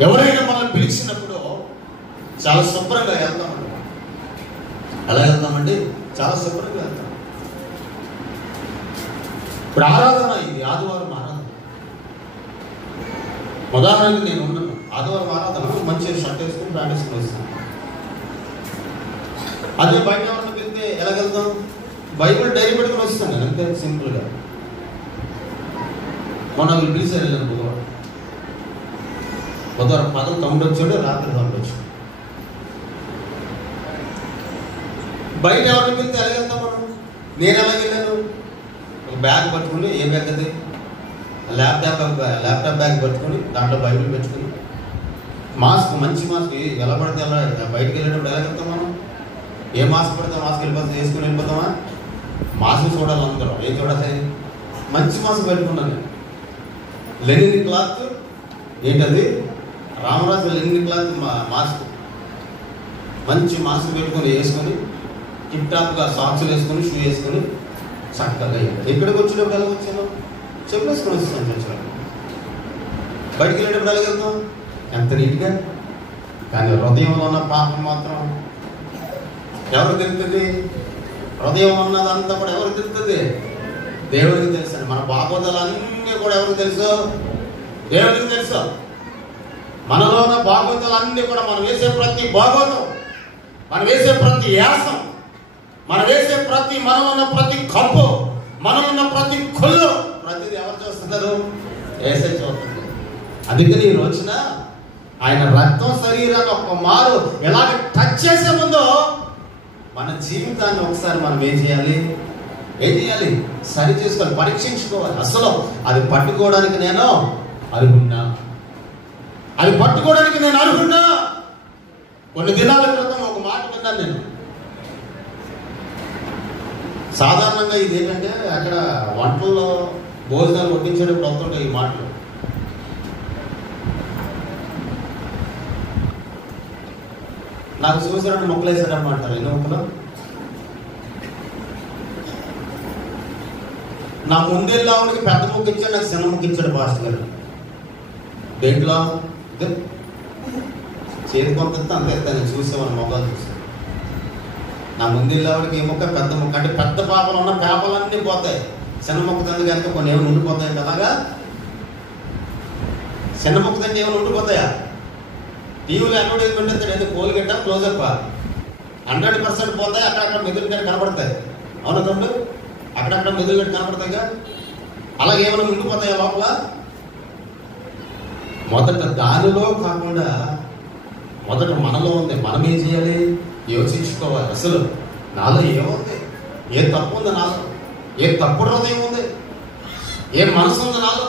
ఎవరైనా మనల్ని పిలిచినప్పుడు చాలా శుభ్రంగా వెళ్తామండి. ఎలా వెళ్తామండి? చాలా శుభ్రంగా వెళ్తాం. ఇప్పుడు ఆరాధన, ఇది ఆదివారం ఆరాధన. ఉదాహరణకి నేను ఉన్నాను, ఆదివారం ఆరాధన మంచిగా షర్ట్ వేసుకుని ప్యాంట్ వేసుకుని వస్తాను. అదే బయట ఎవరిని వెళ్తే ఎలాగెళ్తాం? బైబిల్ డైరీ పెట్టుకుని వస్తాను నేను, అంతే సింపుల్గా. మొన్న వీళ్ళు పిలిచారు, వెళ్ళాను బుధవారం పదం తమ్ముడు వచ్చాడు, రాత్రి తమ్ముడు వచ్చాడు. బయట ఎవరిని వెళ్తే ఎలాగెళ్తాం మనం? నేను ఎలా వెళ్ళాను? ఒక బ్యాగ్ పట్టుకుని, ఏ బ్యాగ్ అది? ల్యాప్టాప్ బ్యాగ్ పట్టుకుని దాంట్లో బైబిల్ పెట్టుకుని మాస్క్, మంచి మాస్క్ ఎలా పడితే ఎలా బయటకు వెళ్ళేటప్పుడు ఎలా వెళ్తాం మనం? ఏ మాస్క్ పడితే మాస్క్ వేసుకుని వెళ్ళిపోతామా? మాస్క్ చూడాలి అందరం. ఏం చూడాలి? మంచి మాస్క్ పెట్టుకున్నాను నేను. లెనిన్ క్లాత్ ఏంటది? రామరాజు లెనిన్ క్లాత్ మాస్క్, మంచి మాస్క్ పెట్టుకొని వేసుకొని టిప్ టాప్గా సాక్స్లు వేసుకొని షూ వేసుకొని చక్కగా ఎక్కడికి వచ్చినప్పుడు ఎలా వచ్చాను? చెప్పులు వేసుకొని వస్తాను చర్చలకు. బయటికి వెళ్ళేటప్పుడు ఎలా వెళ్తాం? ఎంత నీట్గా. కానీ హృదయంలో ఉన్న పాపం మాత్రం ఎవరికి తెలుస్తుంది? హృదయంలో ఉన్నదంతా కూడా ఎవరికి తెలుస్తుంది? దేవుడికి తెలుసు. మన బాగోతాలన్నీ కూడా ఎవరికి తెలుసు? దేవుడికి తెలుసు. మనలో ఉన్న బాగోతాలన్నీ కూడా మనం వేసే ప్రతి బాగోతం, మనం వేసే ప్రతి యాసం, మనం వేసే ప్రతి మనలో ఉన్న ప్రతి కప్పు, మనలో ఉన్న ప్రతి కొల్లు, ప్రతిది ఎవరు చూస్తున్నారు? ఏసే చూస్తుంది. అందుకని ఈ రోజున ఆయన రక్తం శరీరాన్ని ఒక్క మారు ఎలాగ టచ్ చేసే ముందో మన జీవితాన్ని ఒకసారి మనం ఏం చేయాలి? సరి చేసుకోవాలి, పరీక్షించుకోవాలి. అసలు అది పట్టుకోవడానికి నేను అర్హున్నా, అది పట్టుకోవడానికి నేను అర్హున్నా. కొన్ని దినాల క్రితం ఒక మాట విన్నాను నేను. సాధారణంగా ఇది ఏంటంటే అక్కడ వంటల్లో భోజనాలు వడ్డించేటప్పుడు అవుతుంటాయి ఈ మాటలు. నాకు చూసినట్టు మొక్కలు వేసారమ్మ అంటారు. ఎన్ని మొక్కలు? నా ముందెళ్ళావుడికి పెద్ద ముక్క ఇచ్చాడు, నాకు చిన్న ముక్క ఇచ్చాడు పాస్టర్ గారు. దేంట్లో చేతి కొంత అంతే నేను చూసేవాళ్ళు మొక్కలు చూసాను. నా ముందెళ్ళావుడికి ఏ మొక్క పెద్ద ముక్క అంటే పెద్ద పాపలు ఉన్న పేపలన్నీ పోతాయి, చిన్న మొక్క తండ్రి కనుక కొన్ని ఏమైనా ఉండిపోతాయి కదాగా. చిన్న మొక్క తండ్రి ఏమైనా ఉండిపోతాయా? టీవీలో అడ్వర్టైజ్మెంట్ ఇస్తాడు, కోల్గెట్ట క్లోజప్ 100% పోతాయి. అక్కడక్కడ మెదులుగడ్డ కనపడతాయి. అవునా తమ్ముడు? అక్కడక్కడ మెదులుగడ్డ కనపడతాయిగా. అలాగే ఏమైనా ఉండిపోతాయా లోపల? మొదట దానిలో కాకుండా మొదట మనలో ఉంది. మనం ఏం చేయాలి? యోచించుకోవాలి. అసలు నాలో ఏముంది? ఏ తప్పు ఉంది నాలో? ఏ తప్పుడు హృదయం ఉంది? ఏ మనసు ఉంది నాలో?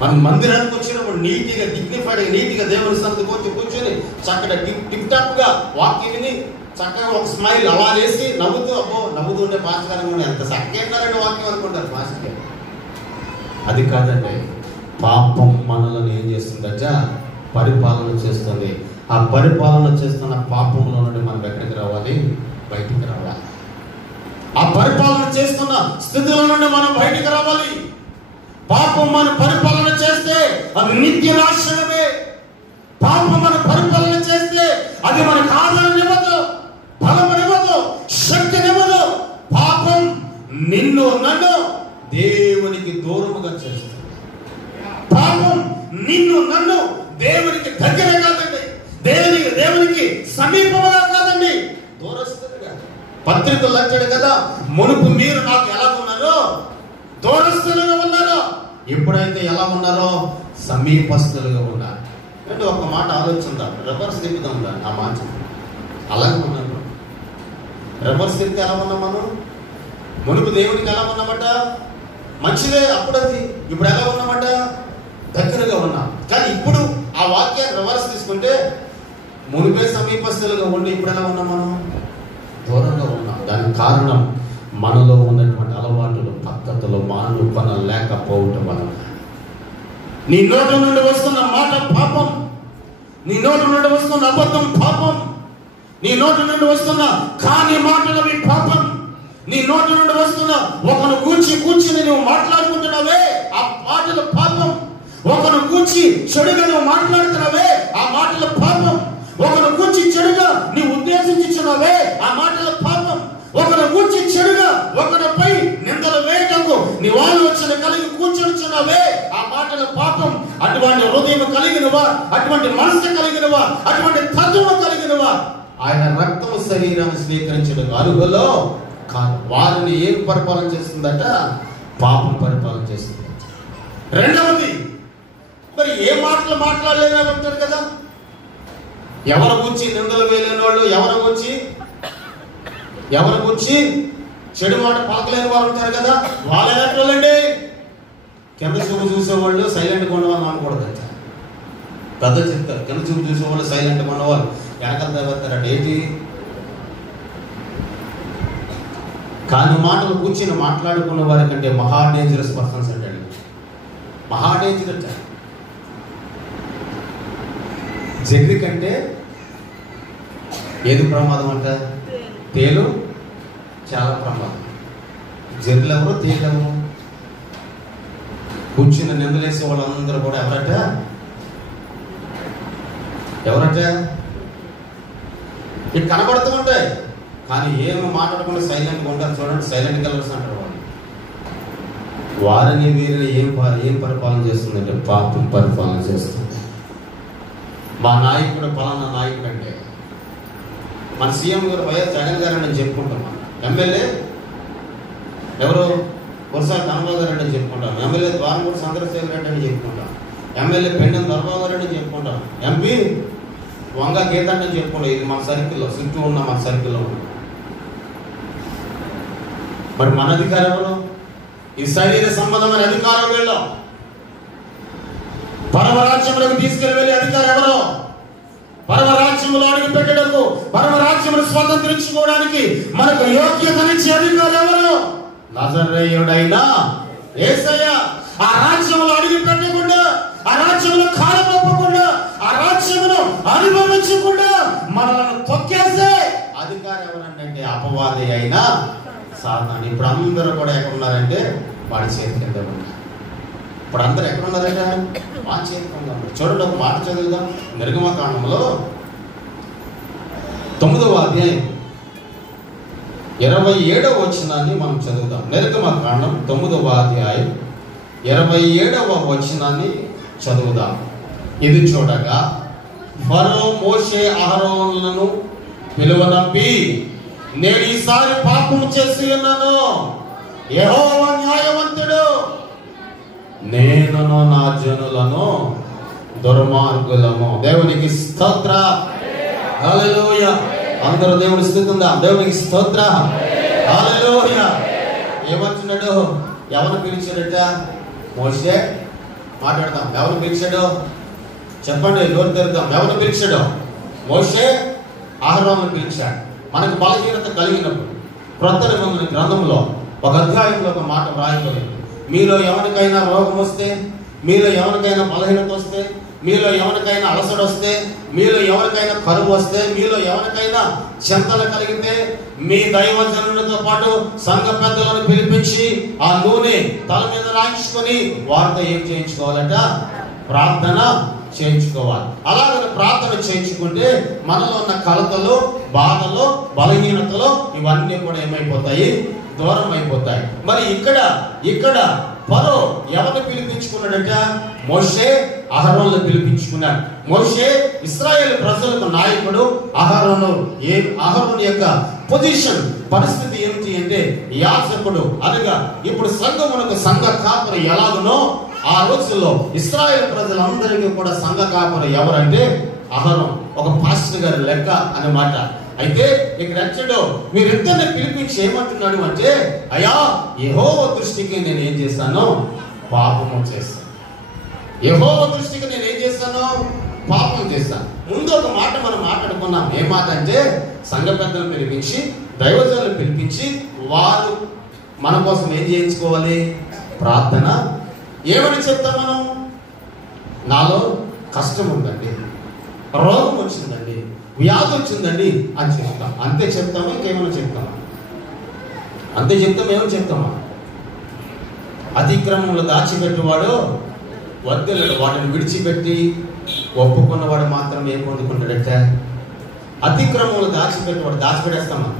మన మందిరానికి వచ్చినప్పుడు నీట్గా డిగ్నిఫైడ్గా నీట్గా దేవుని సన్నిధికి వచ్చి కూర్చొని చక్కగా టిప్ టాప్గా వాక్యం విని చక్కగా ఒక స్మైల్ అలా వేసి నవ్వుతూ నవ్వుతుంటే పాస్టర్ గారు ఎంత చక్కగా వాక్యం అనుకుంటారు పాస్టర్ గారు. అది కాదండి. పాపం మనలను ఏం చేస్తుందట? పరిపాలన చేస్తుంది. ఆ పరిపాలన చేస్తున్న పాపంలో నుండి మనం ఎక్కడికి రావాలి? బయటికి రావాలి. ఆ పరిపాలన చేస్తున్న స్థితిలో నుండి మనం బయటికి రావాలి. పాపం మన పరిపాలన చేస్తే అది నిత్య నాశనమే. పాపం మన పరిపాలన చేస్తే అది మనకు ఆదరణనివ్వదు, బలమనివ్వదు, శక్తినివ్వదు. పాపం నిన్ను నన్ను దేవునికి దూరముగా చేస్తుంది. పాపం నిన్ను నన్ను దేవునికి దగ్గర కాదండి, దేవునికి సమీపంగా కాదండి, దూరస్తులుగా. పత్రికలు అంటాడు కదా, మునుపు మీరు నాకు ఎలా ఉన్నారో దూరస్తులుగా ఉన్నారో, ఎప్పుడైతే ఎలా ఉన్నారో సమీపస్తులుగా ఉన్నారు. అంటే ఒక మాట ఆలోచిద్దాం, రివర్స్ తిప్పుదాం ఆ మాట. అలాగే ఉన్నాను. రివర్స్ తిప్పితే ఎలా ఉన్నాం మనం? మునుపు దేవునికి ఎలా ఉన్నామట? మంచిదే అప్పుడు, అది ఇప్పుడు ఎలా ఉన్నామట? దగ్గరగా ఉన్నాం. కానీ ఇప్పుడు ఆ వాక్యాన్ని రివర్స్ తీసుకుంటే మునిపే సమీపస్తులుగా ఉండి ఇప్పుడు ఎలా ఉన్నాం మనం? దూరంగా ఉన్నాం. దానికి కారణం మనలో ఉన్నటువంటి అలవాటులు, పద్ధతులు, మానుకొన లేకపోవటం వలన. నీ నోటి నుండి వస్తున్న మాట పాపం, నీ నోటి నుండి వస్తున్న అబద్ధం పాపం, నీ నోటి నుండి వస్తున్న కాని మాటలవి పాపం, నీ నోటి నుండి వస్తున్న ఒకను కూర్చుని నువ్వు మాట్లాడుకుంటున్నావే ఆ మాటలు పాపం, ఒకను కూర్చి చెడుగా నువ్వు మాట్లాడుతున్నావే ఆ మాటల పాపం, ఒకను కూర్చి చెడుగా నీవు ఉద్దేశించున్నావే ఆ మాటల పాపం, ఒకరు కూర్చి చెడుగా ఒకరిపై నిందలు వేయటకు నీ ఆలోచన కలిగి కూర్చొనిచున్నావే ఆ మాటల పాపం. అటువంటి హృదయం కలిగినవా, అటువంటి మనసు కలిగినవా, అటువంటి తత్వం కలిగినవా ఆయన రక్తము శరీరాన్ని స్వీకరించడం అర్హులో కాదు. వారిని ఏం పరిపాలన చేస్తుందట? పాపం పరిపాలన చేస్తుంది. రెండవది, మరి ఏ మాటలు మాట్లాడలేదని అంటారు కదా. ఎవరు గురించి నిందలు వేయలేని వాళ్ళు, ఎవరు గురించి చెడు మాట పలకలేని వారు ఉంటారు కదా, వాళ్ళు ఎలాంటి కింద చూపు చూసేవాళ్ళు సైలెంట్గా ఉండవాళ్ళు అనకూడదంట. పెద్దలు చెప్తారు, కింద చూపు చూసేవాళ్ళు సైలెంట్గా ఉండవాళ్ళు వెనకాల తగ్గుతారట. ఏంటి? కాని మాటలు కూర్చొని మాట్లాడుకున్న వారి కంటే మహా డేంజరస్ పర్సన్స్ అంటాడు. మహా డేంజర్ అంట. జగ్గి కంటే ఏది ప్రమాదం అంట? తేలు చాలా ప్రమాదం. జర్లు ఎవరు, తేలు ఎవరు? కూర్చుని నిందలేసే వాళ్ళందరూ కూడా ఎవరట ఇవి కనబడుతూ ఉంటాయి, కానీ ఏమి మాట్లాడకుండా సైలెంట్గా ఉంటారు. చూడండి, సైలెంట్ కలర్స్ అంటారు వాళ్ళు. వారిని వీరిని ఏం పరిపాలన చేస్తుందంటే పాపం పరిపాలన చేస్తుంది. మా నాయకుడు పలానా నాయకుడు అంటే మన సీఎం గారు వైఎస్ జగన్ గారు అని చెప్పుకుంటాం. ఎమ్మెల్యే ఎవరు? కురసాల కన్నబాబు గారు అని చెప్పుకుంటాం. ఎమ్మెల్యే ద్వారమూడి చంద్రశేఖర్ రెడ్డి అని చెప్పుకుంటాం. ఎమ్మెల్యే పెండెం దొరబాబు గారు అని చెప్పుకుంటాం. ఎంపీ వంగ గీత అని చెప్పుకుంటాం. ఇది మన సర్కిల్లో, చుట్టూ ఉన్న మన సర్కిల్లో ఉన్న. మరి మన అధికారం ఎవరు? ఈ శరీర సంబంధమైన అధికారం వీళ్ళు. పరమరాజ్యంలోకి తీసుకెళ్ళి అధికారం ఎవరు? పరమరాజ్యంలో అడుగు పెట్టడకు, పరమరాజ్యమును స్వతంత్రించుకోవడానికి మనకు యోగ్యతనిచ్చే అధికారం ఎవరు? నజరేయుడైన యేసయ్య. ఆ రాజ్యంలో అడుగు పెట్టకుండా, ఆ రాజ్యంలో కాలం ఒప్పకుండా, ఆ రాజ్యమును అనుభవించకుండా మనల్ని తొక్కేసే అధికారం ఎవరంటే అపవాది అయినా సాతాను. ఇప్పుడు అందరూ కూడా ఎక్కడున్నారంటే వాడి చేతి కింద ఉన్నారు. ఇప్పుడు అందరూ ఎక్కడున్నారంటే వాడి చేతి కింద ఉన్నారు. చూడండి, ఒక మాట చదువుదాం. నిర్గమకాండంలో 9వ అధ్యాయం 27వ వచనాన్ని మనం చదువుదాం. నిర్గమకాండం 9వ అధ్యాయం 27వ వచనాన్ని చదువుదాం. ఇది చూడగా ఫరో మోషే అహరోనులను పిలువనంపి, నేను ఈసారి పాపం చేసి ఉన్నాను, యెహోవా న్యాయవంతుడు, నేను నా జనులను దుర్మార్గులము. దేవునికి స్తోత్ర, హల్లెలూయా. అందరూ దేవుని స్తుతిద్దాం. దేవునికి స్తోత్ర, హల్లెలూయా. ఏమంటున్నాడు? ఎవరు పిలిచాడట? మోషే. మాట్లాడతాం. ఎవరు పిలిచాడు? చెప్పండి, నోరు తెరుద్దాం. ఎవరు పిలిచాడు? మోషే అహరోనును పిలిచాడు. మనకు బలహీనత కలిగినప్పుడు క్రొత్త నిబంధన గ్రంథంలో ఒక అధ్యాయంలో ఒక మాట వ్రాయబడింది. మీలో ఎవరికైనా రోగం వస్తే, మీలో ఎవరికైనా బలహీనత వస్తే, మీలో ఎవరికైనా అలసట వస్తే, మీలో ఎవరికైనా కరువు వస్తే, మీలో ఎవరికైనా చింతన కలిగితే, మీ దైవజనులతో పాటు సంఘ పెద్దలను పిలిపించి ఆ నూనె తల మీద రాయించుకొని వారితో ఏం చేయించుకోవాలట? ప్రార్థన చేయించుకోవాలి. అలాగే ప్రార్థన చేయించుకుంటే మనలో ఉన్న కలతలు, బాధలు, బలహీనతలు ఇవన్నీ కూడా ఏమైపోతాయి? దూరం అయిపోతాయి. మరి ఇక్కడ ఫరో ఎవరిని పిలిపించుకున్నాడట? మోషే అహరోనును పిలిపించుకున్నాడు. మోషే ఇశ్రాయేలు ప్రజలకు నాయకుడు. అహరోను యొక్క పొజిషన్, పరిస్థితి ఏమిటి అంటే యాజకుడు. అనగా ఇప్పుడు సంఘమునకు సంఘ కాపరి ఎలాగునో ఆ రోజుల్లో ఇశ్రాయేలు ప్రజలందరికీ కూడా సంఘ కాపరి ఎవరంటే అహరోను, ఒక పాస్టర్ గారి లెక్క అన్నమాట. అయితే ఇక్కడ వచ్చాడు, మీరిద్దరిని పిలిపించి ఏమంటున్నాడు అంటే, అయ్యా యెహోవా దృష్టికి నేను ఏం చేశాను? పాపము చేశాను. యెహోవా దృష్టికి నేను ఏం చేశాను? పాపం చేశాను. ముందు ఒక మాట మనం మాట్లాడుకున్నాం. ఏ మాట అంటే, సంఘ పెద్దలను పిలిపించి, దైవజనులను పిలిపించి, వారు మన కోసం ఏం చేయించుకోవాలి? ప్రార్థన. ఏమని చెప్తాం మనం? నాలో కష్టం ఉందండి, రోగం వచ్చిందండి, వ్యాధి వచ్చిందండి అని చెప్తాం. అంతే చెప్తామా? ఇంకేమైనా చెప్తామా? అంతే చెప్తాం. ఏమని చెప్తామా? అతిక్రమంలో దాచిపెట్టేవాడు వర్గలు, వాటిని విడిచిపెట్టి ఒప్పుకున్నవాడు మాత్రం ఏం పొందుకుంటాడట? అతిక్రమంలో దాచిపెట్టేవాడు. దాచిపెట్టేస్తామా?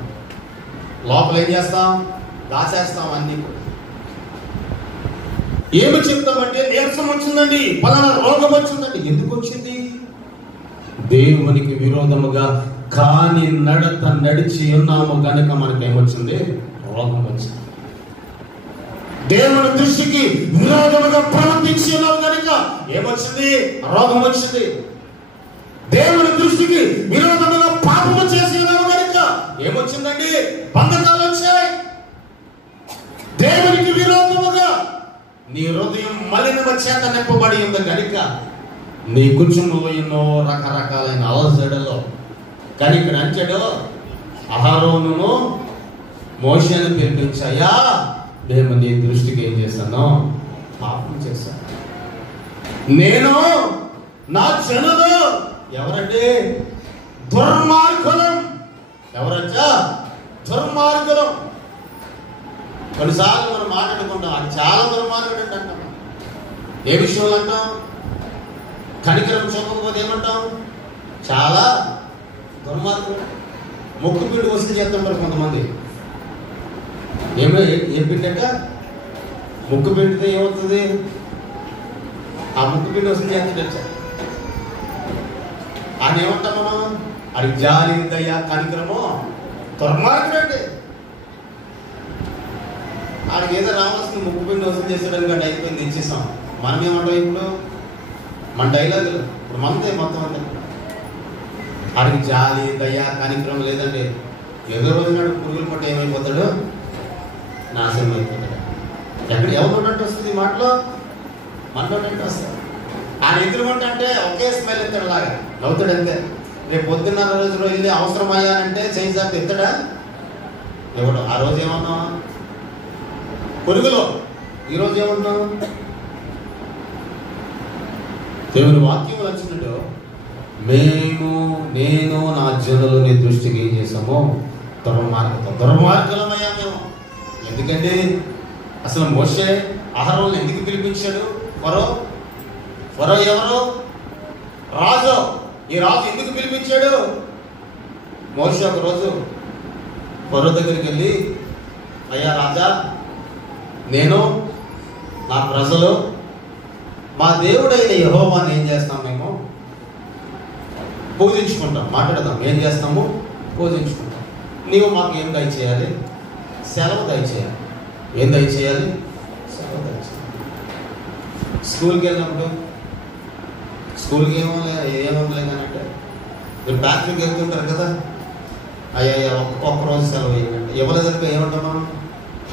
లోపల ఏం చేస్తాం? దాచేస్తాం అన్ని. ఏమి చెప్తామంటే, నీరసం వచ్చిందండి, పలానా రోగం వచ్చిందండి. ఎందుకు వచ్చింది? దేవునికి విరోధముగా కాని నడత నడిచి ఉన్నాము కనుక మనకు ఏమొచ్చింది? రోగం వచ్చింది. దేవుని దృష్టికి విరోధముగా ప్రవర్తించి ఉన్నాము కనుక ఏమొచ్చింది? రోగం వచ్చింది. దేవుని దృష్టికి విరోధముగా పాపము చేసి ఉన్నాము కనుక ఏమొచ్చిందండి? బంధకాలు వచ్చాయి. దేవునికి విరోధముగా నీ హృదయం మలినమ చేత నింపబడి ఉంది కనుక నీ కుటుంబంలో ఎన్నో రకరకాలైన అలసడలో. కానీ ఇక్కడ అంటాడు, అహరోనును మోషేను పిలిపించాయా, మేము నీ దృష్టికి ఏం చేశాను? పాపం చేశాను. నేను నా జనులు ఎవరంటే దుర్మార్గులం. ఎవరచ్చా? దుర్మార్గులం. కొన్నిసార్లు మనం మాట్లాడుకుంటాం, అది చాలా దుర్మార్గుడు అంటే అంటాం. ఏ విషయంలో అంటాం? కనికరం చూపకపోతే ఏమంటాం? చాలా దుర్మార్గుడు. మొక్కు పిండి వసూలు చేస్తుంటారు కొంతమంది. ఏం పిండట? ముక్కు పిండితే ఏమవుతుంది? ఆ ముక్కు పిండి వసూలు చేస్తుంట. ఆయన ఏమంటాం మనం? అది జాలి, దయ, కనికరము, దుర్మార్గుడు అండి. ఆడికి ఏదో రావాల్సిన ముక్కు పిండి వసూలు చేసేయడానికి అంటే అయిపోయింది, ఇచ్చేసాం. మనం ఏమంటాం ఇప్పుడు? మన డైలాగులు ఇప్పుడు మనదే మొత్తం అంతా. ఆడికి జాలి, దయ, కనికరం లేదండి. ఏదో రోజు నాడు పురుగులు పట్టి ఏమైపోతాడు? నాశనం అయిపోతాడు. ఎక్కడ ఎవరు వస్తుంది ఈ మాటలో? మనలోంటే వస్తుంది. ఆయన ఎదురుమంట అంటే ఒకే స్మెల్ ఎత్తాడు, లాగా నవ్వుతాడు అంతే. రేపు పొద్దున్న రోజులో వెళ్ళి అవసరమయ్యానంటే చేయి సార్ ఎత్తాడా? ఎవడు? ఆ రోజు ఏమన్నాం? పురుగులో. ఈరోజు ఏమన్నాం? దేవుని వాక్యం వచ్చినట్టు నేను నా జనులు నీ దృష్టికి ఏం చేసామో దుర్మార్గులమయ్యా మేము. ఎందుకంటే అసలు మోషే అహరోను ఎందుకు పిలిపించాడు? ఫరో ఎవరు? రాజు. ఈ రాజు ఎందుకు పిలిపించాడు? మోషే ఒక రోజు ఫరో దగ్గరికి వెళ్ళి, అయ్యా రాజా, నేను నా ప్రజలు మా దేవుడైన యెహోవాని ఏం చేస్తాం? మేము పూజించుకుంటాం. మాట్లాడదాం. ఏం చేస్తాము? పూజించుకుంటాం. నీవు మాకు ఏం దయచేయాలి? సెలవు దయచేయాలి. ఏం దయచేయాలి? సెలవు దయచేయాలి. స్కూల్కి వెళ్ళినప్పుడు స్కూల్కి ఏమోలే కానంటే మీరు ఫ్యాక్టరీకి వెళ్తుంటారు కదా, అయ్యా ఒక్కరోజు సెలవు వేయండి. ఎవరి దగ్గర ఏమంటాం మనం?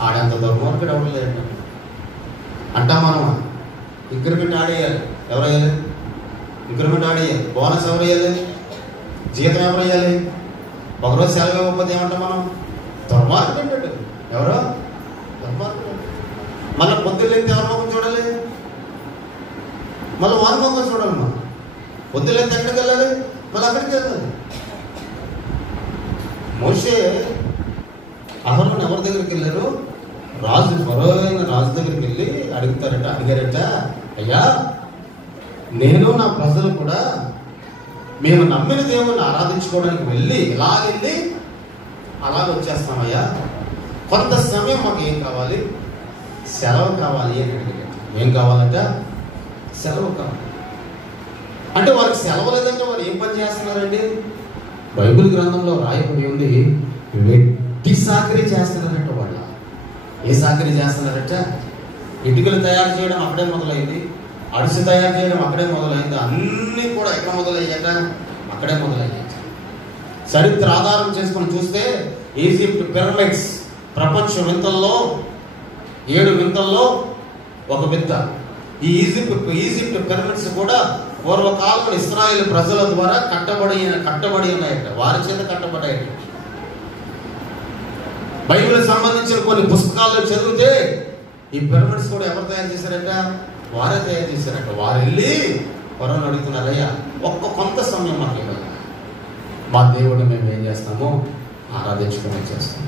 ఆడేంత దుర్మార్గుడు ఎవరు లేదండి అంటాం మనం. ఇంక్రిమెంట్ ఆడేయాలి. ఎవరు వేయాలి? ఇంక్రిమెంట్ ఆడేయాలి. బోనస్ ఎవరు వేయాలి? జీతం ఎవరు వేయాలి? ఒకరోజు సెలవు ఇవ్వకపోతే ఏమంటాం మనం? దుర్మార్గుడు అంటాడు. ఎవరో దుర్మార్గుడు. మళ్ళీ పొద్దులెత్తి ఎవరి ముఖం చూడాలి? మళ్ళీ వారి ముఖం చూడాలి. మనం పొద్దులెత్తి ఎక్కడికి వెళ్ళాలి? మళ్ళీ అక్కడికి వెళ్ళాలి. మోషే అహరోను ఎవరి దగ్గరికి వెళ్ళారు? ఫరో రాజు దగ్గరికి వెళ్ళి అడిగారట, అయ్యా, నేను నా ప్రజలు కూడా మేము నమ్మిన దేవుని ఆరాధించుకోవడానికి వెళ్ళి అలాగ వచ్చేస్తామయ్యా. కొంత సమయం మాకు ఏం కావాలి? సెలవు కావాలి అని అడిగారు. ఏం కావాలంట? సెలవు కావాలి. అంటే వారికి సెలవు లేదంటే వారు ఏం పని చేస్తున్నారండి? బైబిల్ గ్రంథంలో రాయబడి ఉంది, వెట్టి సాకరీ చేస్తున్నారంట. వాళ్ళ ఏ సాకరీ చేస్తున్నారట? ఇటుకలు తయారు చేయడం అక్కడే మొదలైంది, అడిసి తయారు చేయడం అక్కడే మొదలైంది. అన్నీ కూడా ఎక్కడ మొదలయ్యాట? అక్కడే మొదలయ్యాయి. చరిత్ర ఆధారం చేసుకొని చూస్తే ఈజిప్ట్ పిరమిడ్స్ ప్రపంచ వింతల్లో 7 వింతల్లో ఒక వింత. ఈ ఈజిప్ట్ పిరమిడ్స్ కూడా పూర్వకాలంలో ఇశ్రాయేలు ప్రజల ద్వారా కట్టబడి ఉన్నాయట. వారి చేత కట్టబడ్డాయట. బైబిల్ సంబంధించిన కొన్ని పుస్తకాల్లో చదివితే ఈ పిరమిడ్స్ కూడా ఎవరు తయారు చేశారట? వారే తయారు చేశారట. వారు వెళ్ళి వరం అడుగుతున్నారయ్యా, కొంత సమయం మాకు ఇవ్వాలి. మా దేవుడు మేము ఏం చేస్తామో ఆరాధించుకుని చేస్తాం.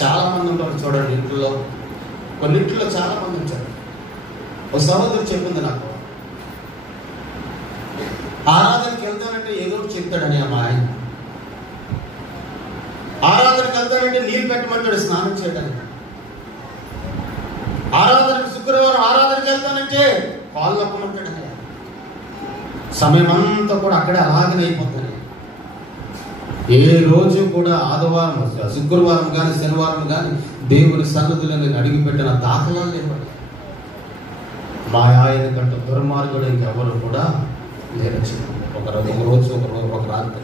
చాలా మంది ఉంటారు చూడండి ఇంట్లో. కొన్నింటిలో చాలా మంది ఉంటారు. ఒక సహోదరు చెప్పింది నాకు, ఆరాధనకి వెళ్తానంటే ఏదో ఒకటి చెప్తాడని అమ్మాయి. ఆరాధనకి వెళ్తానంటే నీళ్ళు పెట్టమంటాడు స్నానం చేయడానికి. ఆరాధనకి శుక్రవారం ఆరాధనకి వెళ్తానంటే కాళ్ళు నొప్పమంటాడు. సమయం అంతా కూడా అక్కడే అలాగనే అయిపోతుంది. ఏ రోజు కూడా ఆదివారం, శుక్రవారం కానీ శనివారం కానీ దేవుని సన్నిధిని అడిగిపెట్టిన దాఖలాలు లేవు. మా ఆయన కంటే దుర్మార్గుడు ఇంకెవరు కూడా లేరు. ఒక రాత్రి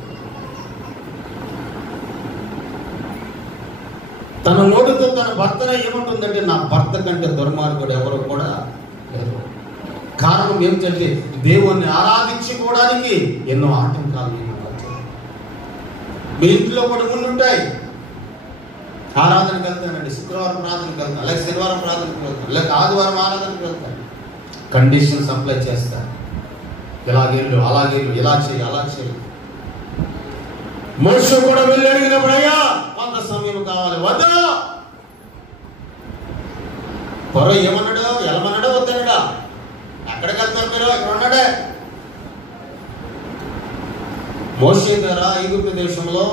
తన నోటితో తన భర్తనే ఏమంటుందంటే, నా భర్త కంటే దుర్మార్గుడు ఎవరు కూడా లేరు. కారణం ఏమిటంటే దేవుణ్ణి ఆరాధించుకోవడానికి ఎన్నో ఆటంకాలు మీ ఇంట్లో కూడా ముందుంటాయి. ఆరాధనకి వెళ్తానండి, శుక్రవారం ప్రార్థనకి వెళ్తాను, అలాగే శనివారం ప్రార్థనకి వెళ్తాను, లేక ఆదివారం ఆరాధనకి వెళ్తాను. కండిషన్స్ అప్లై చేస్తాను. ఇలాగేళ్ళు అలాగేళ్ళు, ఇలా చేయి అలా చేయి. మనుషులు కూడా వెళ్ళి అడిగినప్పుడు, అయ్యా మా కొంత సమయం కావాలి. వద్దు. పొర ఏమన్నాడు? ఎలమన్నాడు, వద్దన్నాడా? ఎక్కడికి వెళ్తారు మీరు? ఇక్కడ ఉన్నాడే. మోషే ద్వారా ఐగుప్తు దేశంలో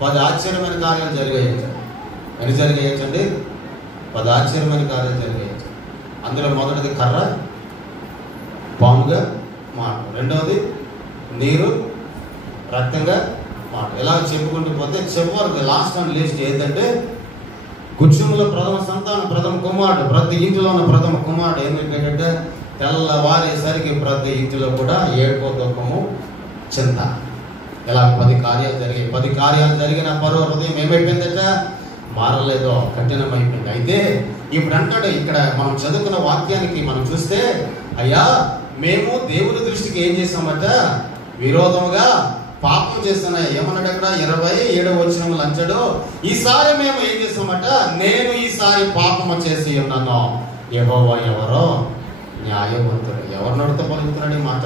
10 ఆశ్చర్యమైన కార్యాలు జరిగాయచ్చు. ఎన్ని జరిగాయచ్చండి? 10 ఆశ్చర్యమైన కార్యాలు జరిగాయచ్చు. అందులో మొదటిది కర్ర, పాముగా మాట, రెండవది నీరు రక్తంగా మాట. ఇలా చెప్పుకుంటూ పోతే చివరికి లాస్ట్ అండ్ లిస్ట్ ఏంటంటే కుటుంబంలో ప్రథమ సంతానం, ప్రథమ కుమారుడు, ప్రతి ఇంటిలో ఉన్న ప్రథమ కుమారుడు ఏమిటంటే తెల్లవారేసరికి ప్రతి ఇంటిలో కూడా ఏడుపో దుఃఖము చింత. ఇలా 10 కార్యాలు జరిగాయి. 10 కార్యాలు జరిగిన పరో హృదయం ఏమైపోయిందట? మారలేదో, కఠినమైపోయింది. అయితే ఇప్పుడు అంటాడు, ఇక్కడ మనం చదువుకున్న వాక్యానికి మనం చూస్తే, అయ్యా మేము దేవుని దృష్టికి ఏం చేసామట? విరోధముగా పాపం చేస్తున్నాయి. ఏమన్నాడు అక్కడ? 27వ వచనములు అంటాడు, ఈసారి మేము ఏం చేసామట? నేను ఈసారి పాపము చేసి ఉన్నాను. యెహోవా ఎవరో న్యాయవంతుడు. ఎవరు నడుతో పలుకుతున్నాడు ఈ మాట?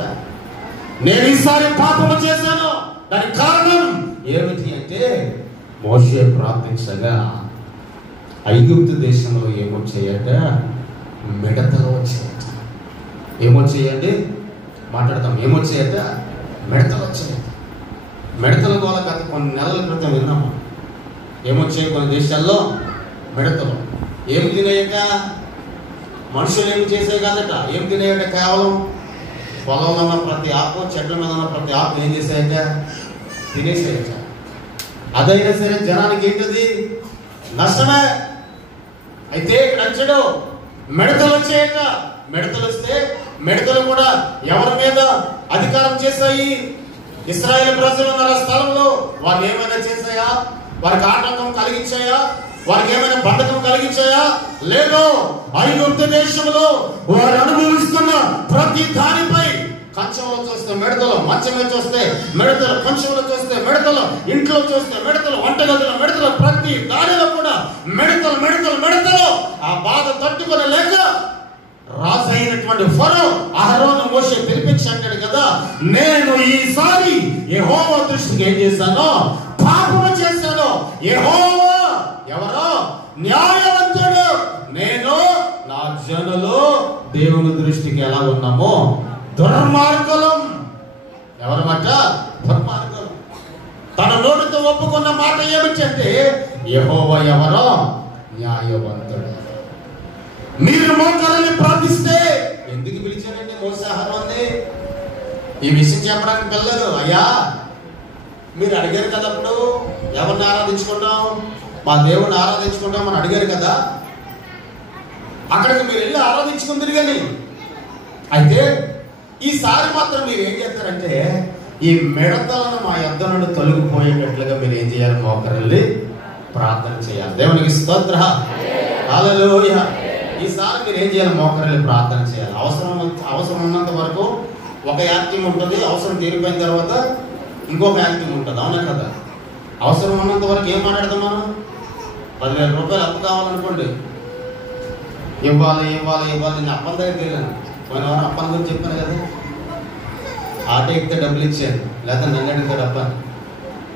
నేను ఈసారి పాపము చేశాను. దానికి కారణం ఏమిటి అంటే మోషే ప్రార్థించగా ఐగుప్తు దేశంలో ఏమొచ్చాయట? మిడతలు వచ్చాయట. ఏమొచ్చాయండి? మాట్లాడతాం. ఏమొచ్చాయట? మిడతలు వచ్చాయట. మిడతల గోల గత కొన్ని నెలల క్రితం విన్నాము. ఏమొచ్చాయి కొన్ని దేశాల్లో? మిడతలు. ఏం తినేయట? మనుషులు ఏం చేసాయి కాదట. ఏం తినేయట? కేవలం పొలంలో ఉన్న ప్రతి ఆకు, చెట్ల మీద ఉన్న ప్రతి ఆకు ఏం చేసాయట? తినేసేయట. అదైనా సరే జనానికి ఏంటది? నష్టమే. అయితే ఇక్కడ అంటాడు మిడతలు వచ్చాయట. మిడతలు వస్తే మిడతలు కూడా ఎవరి మీద అధికారం చేశాయి? ఇశ్రాయేలు ప్రజలు ఉన్న స్థలంలో వారు ఏమైనా చేశాయా? వారికి ఆటంకం కలిగించాయా? వారికి ఏమైనా బంధకం కలిగించాయా? లేదు. ఐగుప్తు దేశంలో వారు అనుభవిస్తున్న ప్రతి దానిపై కంచంలో చూస్తే మిడతలు, మంచం మీద చూస్తే మిడతలు, కంచంలో చూస్తే మిడతలు, ఇంట్లో చూస్తే మిడతలు, వంటగదిలో మిడతలు, ప్రతి దానిలో కూడా మిడతలు మిడతలు మిడతలు. ఆ బాధ తట్టుకొని లేక రాజు అయినటువంటి ఫరో అహరోను మోషే పిలిపించి అంటాడు కదా, నేను ఈసారి యెహోవా దృష్టికి ఏం చేశాను? పాపము చేశాను. యెహోవా ఎవరో న్యాయవంతుడు. నేను నా జనులు దేవుని దృష్టికి ఎలా ఉన్నామో దుర్మార్గులం. ఎవరి మాట? దుర్మార్గులం. తన నోటితో ఒప్పుకున్న మాట ఏమిటంటే యెహోవా ఎవరో న్యాయవంతుడు. మీరు మోకాళ్ళని ప్రార్థిస్తే ఎందుకు పిలిచారండి మోసే అహరోన్ని? ఈ విషయం చెప్పడానికి పిల్లలు, అయ్యా మీరు అడిగారు కదా, అప్పుడు ఎవరిని ఆరాధించుకుంటాం? మా దేవుడిని ఆరాధించుకుంటాం అని అడిగారు కదా. అక్కడికి మీరు వెళ్ళి ఆరాధించుకుందరు. కానీ అయితే ఈసారి మాత్రం మీరు ఏం చేస్తారంటే ఈ మిడతలను మా యొద్ద నుండి తొలగిపోయేటట్లుగా మీరు ఏం చేయాలి? మోకరిల్లి ప్రార్థన చేయాలి. దేవునికి స్తోత్ర, హల్లెలూయా. ఈసారి మీరు ఏం చేయాలి? మోకరిల్లి ప్రార్థన చేయాలి. అవసరం ఉన్నంత వరకు ఒక యాక్టింగ్ ఉంటుంది. అవసరం తీరిపోయిన తర్వాత ఇంకొక యాక్టింగ్ ఉంటుంది. అవునా కదా? అవసరం ఉన్నంత వరకు ఏం మాట్లాడతాం మనం? 10,000 రూపాయలు అప్పు కావాలనుకోండి, ఇవ్వాలి ఇవ్వాలి ఇవ్వాలి. నేను అప్పల దగ్గరికి వెళ్ళాను. పోయిన వారం అప్పల గురించి చెప్పాను కదా. ఆటో ఎక్కితే డబ్బులు ఇచ్చాను, లేదా నన్ను అడిగితే డబ్బని.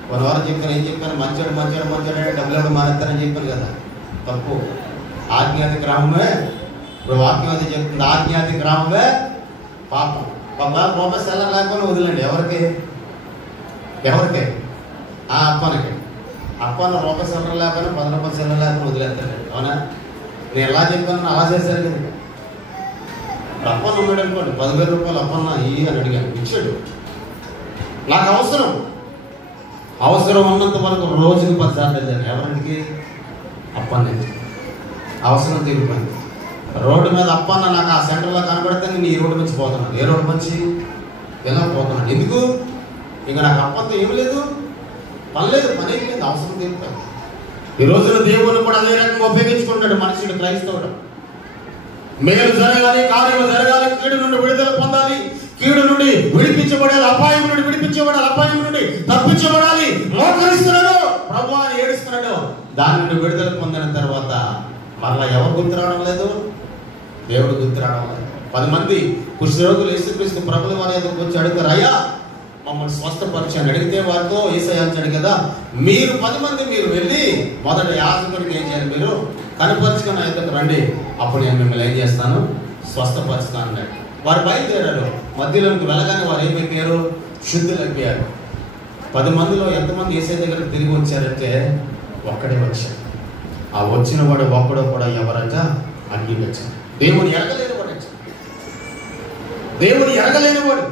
పోయిన వారం చెప్పాను. ఏం చెప్పాను? మంచోడు మంచోడు మంచోడు అంటే డబ్బులు ఎవరు మానేస్తారని చెప్పాను కదా. తప్పు. ఆజ్ఞాతి గ్రామమే. ఇప్పుడు వాక్యం అది చెప్తుంది, ఆజ్ఞాతి గ్రామమే పాపం. రూపాయి సెల్లర్ లేకపోయినా వదిలేండి. ఎవరికి? ఆ అప్పనకి. అప్పన్న రూపాయి సెల్లర్ లేకపోయినా 10 రూపాయల సెల్లర్ లేకపోయినా వదిలేస్తాడు. అవునా? నేను ఎలా చెప్పాను అలా చేశారు కదా. అప్పన్న ఉన్నాడు అనుకోండి, 10,000 రూపాయలు అప్పన్న ఇయ్యి అని అడిగాను, ఇచ్చాడు. నాకు అవసరం ఉన్నంత వరకు రోజుకి 10 సార్లు వెళ్ళాను. ఎవరికి? అప్పన్న. అవసరం తీరిపోయింది. రోడ్డు మీద అప్పన్న నాకు ఆ సెంటర్లో కనబడితే నేను ఈ రోడ్డు నుంచి పోతున్నాను. ఏ రోడ్డు నుంచి? ఎలా పోతున్నాను? ఎందుకు? ఇంకా నాకు అప్పంతో ఏమి లేదు, పని లేదు, పని అయిపోయింది, అవసరం తీరిపోయింది. ఈ రోజున దేవుని కూడా అదే రకంగా ఉపయోగించుకుంటాడు మనుషుడు, క్రైస్తవుడు. మేలు జరగాలి, కార్యము జరగాలి, కీడు నుండి విడుదల పొందాలి, కీడు నుండి విడిపించబడాలి, అపాయం నుండి విడిపించబడాలి, అపాయం నుండి తప్పించబడాలి. మోకరిస్తున్నాడు, ప్రభువా అని ఏడుస్తున్నాడు. దాని నుండి విడుదల పొందిన తర్వాత మరలా ఎవరు గుర్తు రావడం లేదు? దేవుడు గుర్తు రావడం లేదు. 10 మంది కుష్ఠరోగులు యేసుక్రీస్తు ప్రభుల వారి దగ్గరికి వచ్చి అడుగుతారు, అయ్యా మమ్మల్ని స్వస్థపరిచాను అడిగితే వారితో యేసయ్య అంటాడు కదా, మీరు 10 మంది మీరు వెళ్ళి మొదట యాజకుడికి ఏం చేయాలి, మీరు కనపరుచుకొని నా యొద్దకు రండి, అప్పుడు నేను మిమ్మల్ని ఏం చేస్తాను, స్వస్థపరుస్తాను అన్నాడు. వారు బయలుదేరారు. మధ్యలోకి వెళ్ళగానే వారు ఏమైపోయారు, శుద్ధులైపోయారు. 10 మందిలో ఎంతమంది యేసయ్య దగ్గరకు తిరిగి వచ్చారంటే ఒక్కడే వచ్చాడు. ఆ వచ్చిన వాడు ఒక్కడో కూడా ఎవరట, అంగీకరించాడు. దేవుని ఎరగలేని వాడు, దేవుని ఎరగలేని వాడు,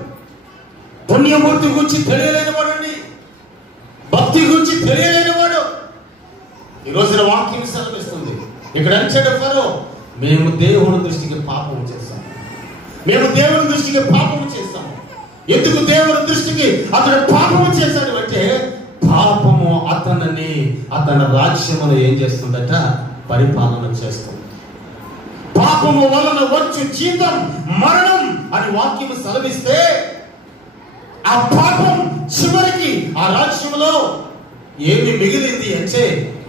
పుణ్యమూర్తి గురించి తెలియలేని వాడు అండి, భక్తి గురించి తెలియలేని వాడు. ఈ రోజున వాక్యం సెలవిస్తుంది. ఇక్కడ అంచాడు ఫరో, మేము దేవుని దృష్టికి పాపం చేస్తాము, మేము దేవుని దృష్టికి పాపం చేస్తాము. ఎందుకు దేవుని దృష్టికి అతడు పాపము చేశాడు అంటే, పాపము అతని రాజ్యమును ఏం చేస్తుందట, పరిపాలన చేస్తుంది. పాపము వలన వచ్చు జీతం మరణం అని వాక్యం సెలవిస్తే, ఆ పాపం చివరికి ఆ రాజ్యంలో ఏమి మిగిలింది అంటే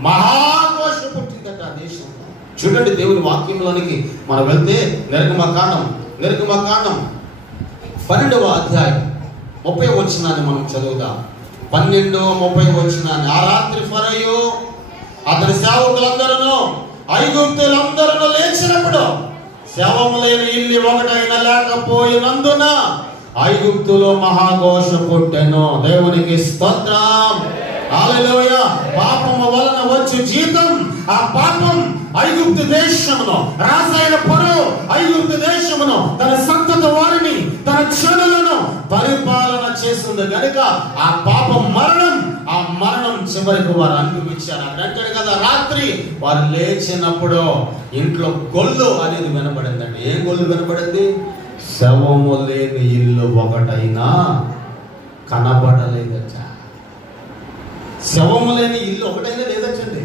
మహాఘోష పుట్టిందట ఆ దేశంలో. చూడండి దేవుని వాక్యంలోనికి మనం వెళ్తే నిర్గమకాండం 12వ అధ్యాయం 30వ వచనాన్ని మనం చదువుదాం. 12:30 వచనాన్ని. ఆ రాత్రి ఫరోయు అతని సేవకులందరూ ఐగుప్తులందరూ లేచినప్పుడు శవము లేని ఇల్లు ఒకటైనా లేకపోయినందున ఐగుప్తులో మహాఘోష పుట్టెను. దేవునికి స్తోత్రం, హల్లెలూయా. పాపము వలన వచ్చు జీతం, ఆ పాపం ఐగుప్తు దేశమును, రాజైన ఫరో ఐగుప్తు దేశమును, తన సంతతి వారిని, తన జనులను పరిపాలన చేస్తుంది కనుక ఆ పాపం మరణం, ఆ మరణం చివరికి వారు అనుభవించారు. అంటాడు కదా, రాత్రి వారు లేచినప్పుడు ఇంట్లో గొల్లు అనేది వినబడిందండి. ఏం గొల్లు వినబడింది? శవము లేని ఇల్లు ఒకటైనా కనబడలేదట. శవము లేని ఇల్లు ఒకటైనా లేదటండి.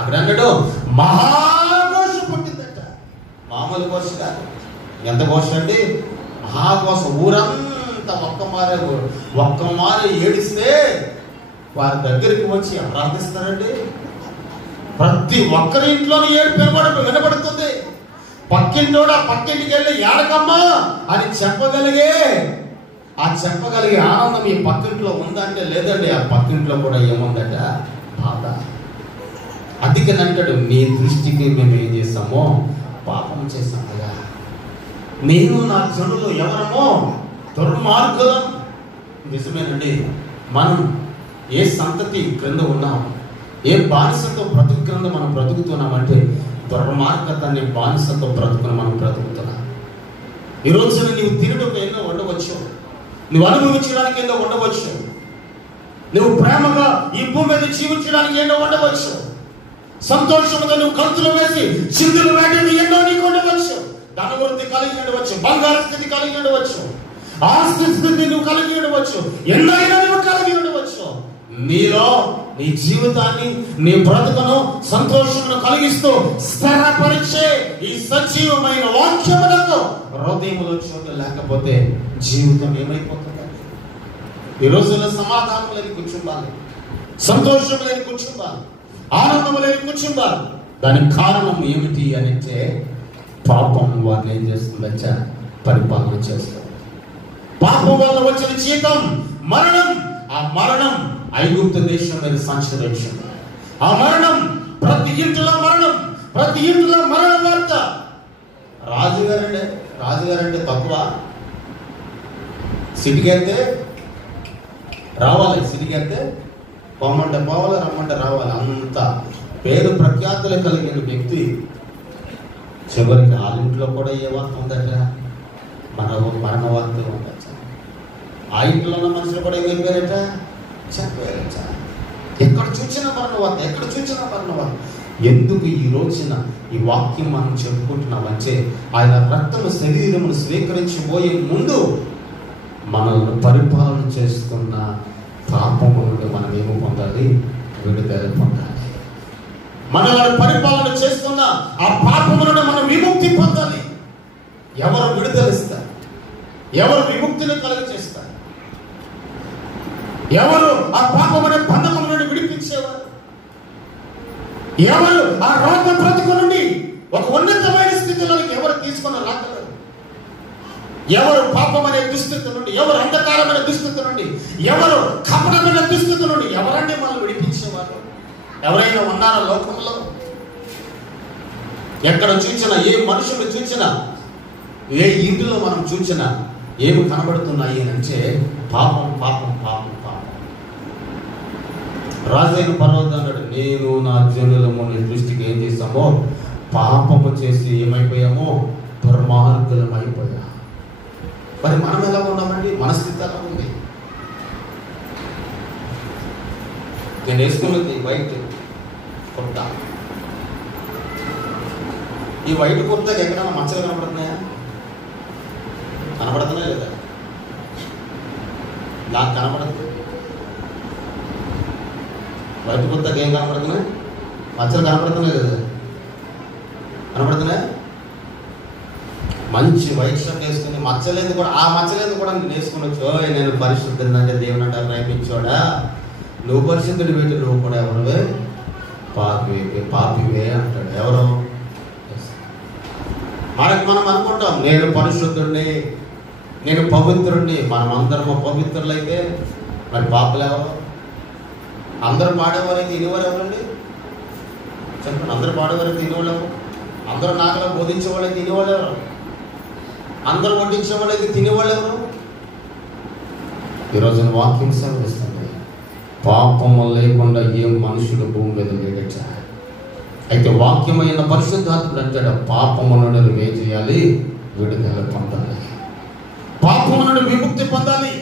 అక్కడ అన్నాడు మహాఘోష పుట్టిందట. మామూలు ఘోష కాదు. ఎంత ఘోష అండి? మహాఘోష. ఊరంతా ఒక్క మారే ఏడిస్తే వారి దగ్గరికి వచ్చి ప్రార్థిస్తారండి. ప్రతి ఒక్కరి ఇంట్లోని ఏడుపు వినబడుతుంది. పక్కింటోడు ఆ పక్కింటికి వెళ్ళి ఏడకమ్మా అని చెప్పగలిగే ఆనందం ఈ పక్కింట్లో ఉందంటే లేదండి. ఆ పక్కింట్లో కూడా ఏముందట? బాధ. అందుకనంటాడు, నీ దృష్టికి మేము ఏం చేస్తామో పాపం చేస్తాం కదా. నేను నా జనులు ఎవరమో దుర్మార్గులం. నిజమేనండి. మనం ఏ సంతతి క్రింద ఉన్నాం, ఏ బానిసతో బ్రతుకు క్రింద మనం బ్రతుకుతున్నామంటే దుర్మార్గతని బానిసతో బ్రతుకుని మనం బ్రతుకుతున్నాం. ఈ రోజున నీవు తినడానికి ఎన్నో ఉండవచ్చు, నువ్వు అనుభవించడానికి ఎన్నో ఉండవచ్చు, నువ్వు ప్రేమగా ఈ భూమి మీద జీవించడానికి ఎన్నో ఉండవచ్చు, సంతోషంగా నువ్వు కలుతులు వేసి చిందులు వేయడం ఎన్నో నీకు ఉండవచ్చు, ధనవృద్ధి కలిగి ఉండవచ్చు, బంగారు స్థితి కలిగి ఉండవచ్చు, ఆస్తి స్థితి నువ్వు కలిగి ఉండవచ్చు, ఎన్నైనా నువ్వు కలిగి ఉండవచ్చు. నీలో నీ జీవితాన్ని, నీ బ్రతుకును, సంతోషమును కలిగిస్తూ స్థిరపరిచే ఈ సజీవమైన వాక్యములకు హృదయములో చోటు లేకపోతే జీవితం ఏమైపోతుంది? ఈ రోజుల్లో సమాధానం లేని కూర్చుండాలి, సంతోషం లేని కూర్చుండాలి, ఆనందం లేని కూర్చుండాలి. దానికి కారణం ఏమిటి అని అంటే పాపం వారిని ఏం చేస్తుందంటే పరిపాలన చేస్తుంది. పాపం వల్ల వచ్చిన జీతం మరణం. ఆ మరణం ఐగుప్తు దేశం మీద సంచరించింది. ఆ మరణం ప్రతి ఇంటిలో మరణం, ప్రతి ఇంటిలో మరణ వార్త. రాజుగారంటే తక్కువ. సిటీకెళ్తే రావాలి, సిటీకెళ్తే పొమ్మంటే పోవాలి, రమ్మంటే రావాలి. అంత పేరు ప్రఖ్యాతులు కలిగిన వ్యక్తి చివరికి వాళ్ళ ఇంట్లో కూడా ఏ వార్త ఉందట? మరణ వార్త ఉందట. ఆ ఇంట్లో ఉన్న మనుషులు కూడా ఏమైపోయారట? చనిపోయారట. ఎక్కడ చూసినా మరణవార్త, ఎక్కడ చూసినా మరణవార్త. ఎందుకు ఈ రోజున ఈ వాక్యం మనం చెప్పుకుంటున్నామంటే ఆయన రక్తము శరీరమును స్వీకరించబోయే ముందు మనల్ని పరిపాలన చేస్తున్న పాపము నుండి మనం ఏమి పొందాలి? విడుదల పొందాలి. మనల్ని పరిపాలన చేస్తున్న ఆ పాపము నుండి మనం విముక్తి పొందాలి. ఎవరు విడుదలిస్తారు? ఎవరు విముక్తిని కలుగజేస్తారు? ఎవరు ఆ పాపమనే బంధకం నుండి విడిపించేవారు? ఎవరు ఆ రోగ బ్రతుకు నుండి ఒక ఉన్నతమైన స్థితిలోకి ఎవరు తీసుకుని రాగలరు? ఎవరు పాపమనే దుస్థితి నుండి, ఎవరు అంధకారమైన దుస్థితి నుండి, ఎవరు కపటమైన దుస్థితి నుండి ఎవరంటే మనం విడిపించేవారు? ఎవరైనా ఉన్నారా లోకంలో? ఎక్కడ చూసినా, ఏ మనుషులు చూసినా, ఏ ఇంటిలో మనం చూసినా ఏమి కనబడుతున్నాయి అంటే పాపం పాపం పాపం పాపం. రాజైన పర్వతం అన్నాడు, నేను నా జనులము నీ దృష్టికి ఏం చేస్తామో పాపము చేసి ఏమైపోయామో దుర్మార్గులం అయిపోయా. మరి మనం ఎలా ఉన్నామండి? మన స్థితి ఎలా ఉంది? నేను వేసుకున్నది వైట్ కుర్తా. ఈ వైట్ కుర్తాకి ఎక్కడైనా మచ్చలు కనబడుతున్నాయా? కనబడుతున్నాయి లేదా? నాకు కనబడుతుంది. వైట్ కుర్తాకి ఏం కనబడుతున్నాయి? మచ్చలు కనబడుతున్నాయి లేదా? కనబడుతున్నాయా? మంచి వైట్ షర్ట్ వేసుకుని మచ్చలేదు కూడా, ఆ మచ్చలేదు కూడా నేను వేసుకునొచ్చు. నేను పరిశుద్ధంగా దేవుని అంటే ప్రయత్నించోడా, నువ్వు పరిశుద్ధుడి పెట్టి నువ్వు కూడా ఎవరువే పాపివే అంటాడు. ఎవరు? మనం అనుకుంటాం నేను పరిశుద్ధుడిని, నేను పవిత్రుడిని. మనం అందరము పవిత్రులైతే మరి పాపలు ఎవరు? అందరూ పాడేవారైతే ఇనివారు ఎవరండి? చెప్పండి. అందరూ పాడేవారైతే ఇనివాళ్ళు ఎవరు? అందరూ నాకలా బోధించేవాళ్ళైతే ఇనివాళ్ళు ఎవరు? అందరూ వడ్డించేవాళ్ళైతే తినేవాళ్ళు ఎవరు? ఈరోజు వాక్యం సెలవిస్తుంది, పాపము లేకుండా ఏ మనుషుడు భూమి మీద లేడట. అయితే వాక్యమైన పరిశుద్ధాత్ముడు అంటాడు, పాపము నుండి నువ్వు ఏం చేయాలి? విడుదల పొందాలి. పాపము నుండి విముక్తి పొందాలి.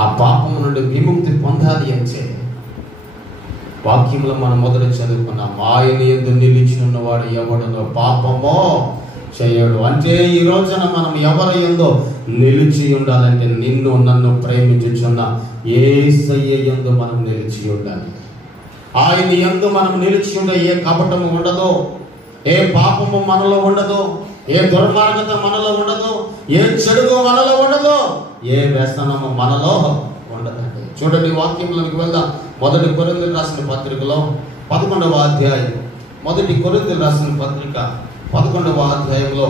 ఆ పాపము నుండి విముక్తి పొందాలి అంటే వాక్యంలో మనం మొదలు చదువుకున్నాం, ఆయన యందు నిలిచి ఉన్నవాడు ఎవడునో పాపమో చేయడు. అంటే ఈ రోజున మనం ఎవరి యందో నిలిచి ఉండాలంటే నిన్ను నన్ను ప్రేమించుచున్న యేసయ్య యందు మనం నిలిచి ఉండాలి. ఆయన యందు మనం నిలిచి ఉండే ఏ కపటము ఉండదు, ఏ పాపము మనలో ఉండదు, ఏ దుర్మార్గత మనలో ఉండదు, ఏ చెడుగు మనలో ఉండదు, ఏ వ్యసనము మనలో ఉండదండి. చూడండి, వాక్యంలోకి వెళ్దాం. మొదటి కొరింథీయులకు రాసిన పత్రికలో 11వ అధ్యాయం, మొదటి కొరింథీయులకు రాసిన పత్రిక 11వ అధ్యాయంలో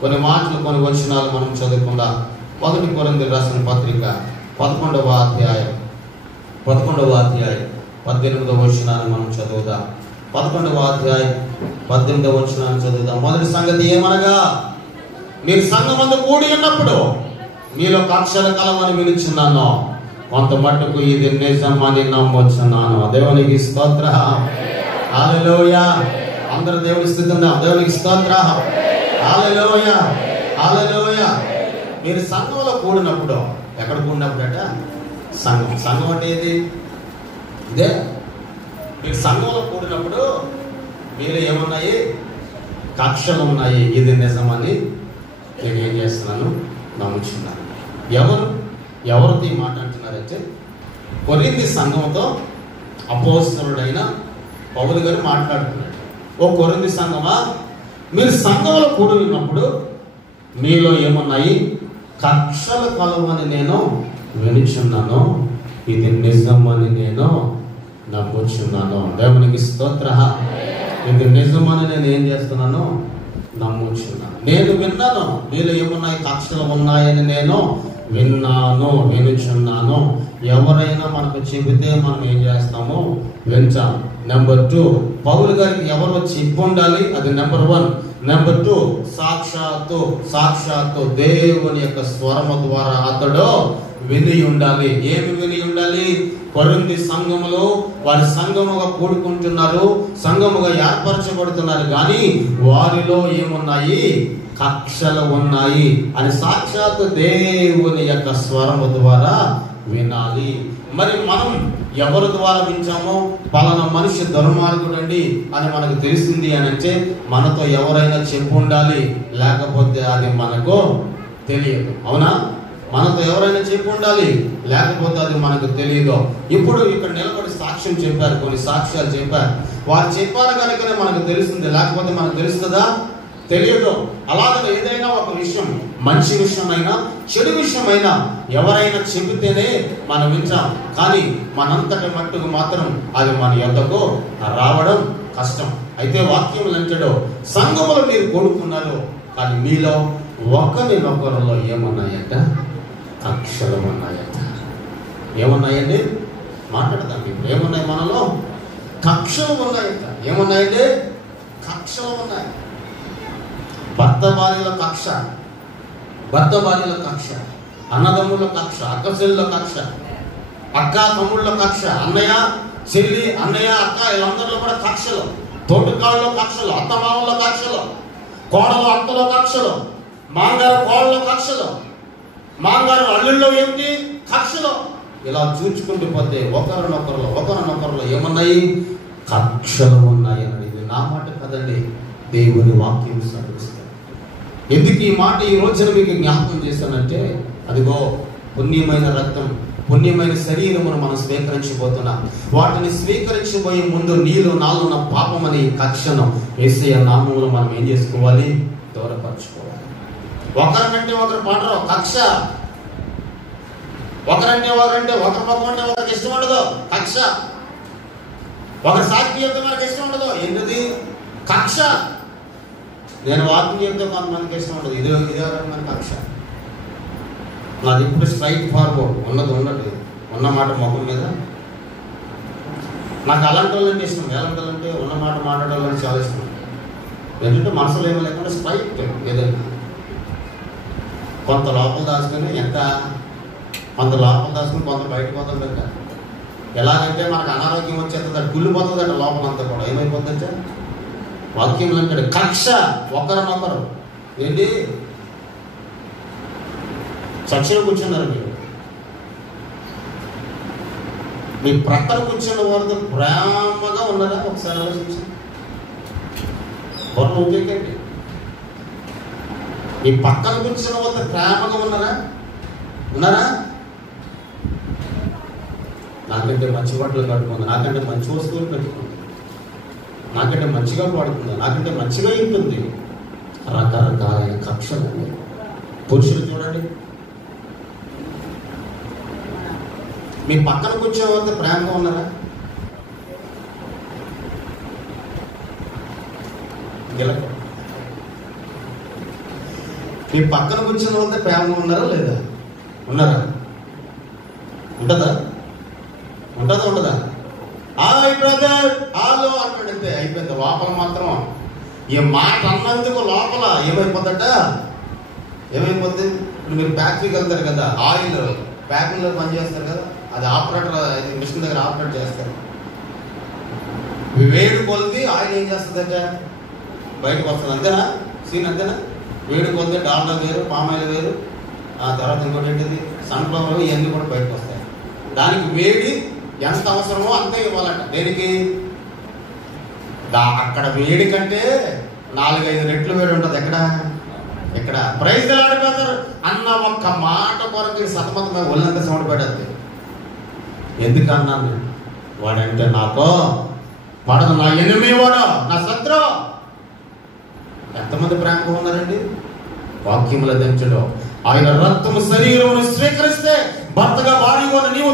కొన్ని మాటలు, కొన్ని వచనాలు మనం చదువుకుందాం. మొదటి కొరింథీయులకు రాసిన పత్రిక 11వ అధ్యాయం 18వ వచనాన్ని మనం చదువుదాం. 11వ అధ్యాయం 18వ వచనాన్ని చదువుదాం. మొదటి సంగతి ఏమనగా, మీరు సంఘమందు కూడి ఉన్నప్పుడు మీలో కక్షలు కలవని వినుచున్నాను, కొంత మట్టుకు ఇది నిజమని నమ్మొచ్చున్నాను. దేవునికి స్తోత్రం. హల్లెలూయా. అందరూ దేవుని స్తుతిద్దాం. దేవునికి స్తోత్రం. హల్లెలూయా, హల్లెలూయా. మీరు సంఘంలో కూడినప్పుడు, ఎక్కడ కూడినప్పుడట? సంఘం అంటే ఏది? ఇదే. మీరు సంఘంలో కూడినప్పుడు మీరు ఏమున్నాయి? కక్షలు ఉన్నాయి. ఇది నిజమని నేను ఏం చేస్తున్నాను? నమ్ముచున్నాను. ఎవరితో ఈ మాట అంటున్నారంటే, కొరింథీ సంఘంతో అపోస్తలుడైన పౌలు గారు మాట్లాడుతున్నాడు. ఓ కొరింథీ సంఘమా, మీరు సంఘంలో కూడి ఉన్నప్పుడు మీలో ఏమున్నాయి? కక్షలు కలవని నేను వినుచున్నాను, ఇది నిజమని నేను నమ్ముచున్నాను. దేవునికి స్తోత్రం. ఇది నిజమని నేను ఏం చేస్తున్నాను? నమ్ముచున్నాను. నేను విన్నాను, మీలో ఏమున్నాయి? కక్షలు ఉన్నాయని నేను విన్నాను, వినుచున్నాను. ఎవరైనా మనకు చెబితే మనం ఏం చేస్తాము? వింటాం. నెంబర్ 2, పౌలు గారికి ఎవరు చెప్పి ఉండాలి? అది నెంబర్ 1. నెంబర్ 2, సాక్షాత్తు దేవుని యొక్క స్వరము ద్వారా అతడు విని ఉండాలి. ఏమి విని ఉండాలి? కొరింథీ సంఘములో వారి సంఘముగా కూడుకుంటున్నారు, సంఘముగా ఏర్పరచబడుతున్నారు, కానీ వారిలో ఏమున్నాయి? కక్షలు ఉన్నాయి అని సాక్షాత్తు దేవుని యొక్క స్వరము ద్వారా వినాలి. మరి మనం ఎవరి ద్వారా వింటామో, పలానా మనిషి దుర్మార్గుడండి అని మనకు తెలిసింది అని అంటే మనతో ఎవరైనా చెప్పు ఉండాలి, లేకపోతే అది మనకు తెలియదు. అవునా? మనతో ఎవరైనా చెప్పు ఉండాలి, లేకపోతే అది మనకు తెలియదు. ఇప్పుడు ఇక్కడ నిలబడి సాక్ష్యం చెప్పారు, కొన్ని సాక్ష్యాలు చెప్పారు. వారు చెప్పారు కనుకనే మనకు తెలుస్తుంది, లేకపోతే మనకు తెలుస్తుందా? తెలియదు. అలాగే ఏదైనా ఒక విషయం, మంచి విషయమైనా చెడు విషయమైనా ఎవరైనా చెబితేనే మనం వింటాం, కానీ మనంతటి మట్టుకు మాత్రం అది మన యొద్దకు రావడం కష్టం. అయితే వాక్యం అంటాడు, సంఘములో మీరు కూడుకున్నారు, కానీ మీలో ఒకరినొకరిలో ఏమున్నాయట? కక్షలు ఉన్నాయట. ఏమున్నాయండి? మాట్లాడదాం ఇప్పుడు. ఏమున్నాయి మనలో? కక్షలు ఉన్నాయట. ఏమున్నాయండి? కక్షలు ఉన్నాయి. భర్త భార్యల కక్ష, భర్త భార్యల కక్ష, అన్నదమ్ముల కక్ష, అక్కచెల్లుల కక్ష, అక్క తమ్ముళ్ళ కక్ష, అన్నయ్య చెల్లి, అన్నయ్య అక్క వీళ్ళందరిలో కూడా కక్షలు, తోటికాళ్ళలో కక్షలు, అత్తమామల కక్షలు, కోడలు అత్తలో కక్షలు, మాంగారు కోడల కక్షలు, మాంగారు అల్లుల్లో ఏంటి కక్షలు. ఇలా చూచుకుంటూ పోతే ఒకరినొకరిలో ఏమున్నాయి? కక్షలు ఉన్నాయి అన్నది. ఇది నా మాట కదండి, దేవుని వాక్యం సాధిస్తుంది. ఎందుకు ఈ మాట ఈ రోజున మీకు జ్ఞాపకం చేశానంటే, అదిగో పుణ్యమైన రక్తం, పుణ్యమైన శరీరమును మనం స్వీకరించబోతున్నాం. వాటిని స్వీకరించబోయే ముందు నీలో నాలో ఉన్న పాపం అనే కక్షను యేసయ్య నామములో మనం ఏం చేసుకోవాలి? దూరపరచుకోవాలి. ఒకరికంటే ఒకరు పడరు కక్ష, ఒకరంటే ఒకరు పక్కన ఒకరికి ఇష్టం ఉండదు కక్ష, ఒకరి సాక్షి చెప్తే మనకి ఇష్టం ఉండదు. ఏంటిది? కక్ష. నేను వాకింగ్ చెప్తే కొంతమందికి ఇష్టం ఉండదు. ఇదే మన కక్ష. నాది ఇప్పుడు స్ట్రైట్ ఫార్వర్డ్, ఉన్నది ఉన్నట్టు ఉన్న మాట మొహం మీద. నాకు అలాంటి వాళ్ళంటే ఇష్టం. ఎలాంటి వాళ్ళంటే ఉన్న మాట మాట్లాడాలని చాలా ఇష్టం. ఏంటంటే మనసులో ఏమీ లేకుండా స్ట్రైట్ ఏదైనా కొంత లోపల దాచుకొని, కొంత లోపల దాచుకొని కొంత బయటకు పోతుందంట. ఎలాగంటే మనకు అనారోగ్యం వచ్చేస్తుంది, కుళ్ళిపోతుందంట లోపల అంతా కూడా. ఏమైపోతుందంటే వాక్యం అంటాడు కక్ష. ఒకరినొకరు ఏంటి? చర్చలో కూర్చున్నారు మీరు, మీ ప్రక్కన కూర్చున్న వారితో ప్రేమగా ఉన్నారా? ఒకసారి ఆలోచించండి. పొరను ఉద్యోగండి. మీ పక్కన కూర్చున్న వారితో ప్రేమగా ఉన్నారా? నాకంటే మంచి బట్టలు కట్టుకుంది, నాకంటే మంచి వస్తువులు పెట్టుకుంది, నాకంటే మంచిగా పాడుతుంది, నాకంటే మంచిగా ఉంటుంది. రకరకాలైన కక్షలు. పురుషులు చూడండి, మీ పక్కన కూర్చోవాలంటే ప్రేమగా ఉన్నారా? మీ పక్కన కూర్చున్న వాళ్ళతో ప్రేమగా ఉన్నారా లేదా? ఉన్నారా? ఉంటుందా? ఉండదా? హాయ్ బ్రదర్ ఆలో అంటుంటే అయిపోయింది. లోపల మాత్రం ఈ మాట అన్నందుకు లోపల ఏమైపోద్దట? ఏమైపోద్ది? ఇప్పుడు మీరు ఫ్యాక్టరీకి వెళ్తారు కదా, ఆయిల్ ప్యాకింగ్లో పనిచేస్తారు కదా, అది ఆపరేటర్ మిషన్ దగ్గర ఆపరేట్ చేస్తారు. వేడి కొలిది ఆయిల్ ఏం చేస్తుందట? బయటకు వస్తుంది. అంతేనా? సీన్ అంతేనా? వేడి కొలిది డాల్డా వేరు, పామాయిల్ వేరు, ఆ తర్వాత ఇంకోటి ఏంటిది సన్ఫ్లవర్, ఇవన్నీ కూడా బయటకు వస్తాయి. దానికి వేడి ఎంత అవసరమో అంతే ఇవ్వాలంట. దేనికి? అక్కడ వేడి కంటే 4-5 రెట్లు వేడి ఉంటుంది. ఎక్కడ ప్రైజ్ ఆడిపోతారు అన్న ఒక్క మాట కొరకు సతమతమై ఒళ్ళంతా సౌండ్ పడద్ది. ఎందుకన్నాను? వాడంటే నాకు పడదు, నా ఎనిమి వాడు, నా శత్రు. ఎంతమంది ప్రేమగా ఉన్నారండి? వాక్యముల దంచులో ఆయన రక్తము శరీరమును స్వీకరిస్తే, భర్తగా భార్యగా ఉన్న నీవు,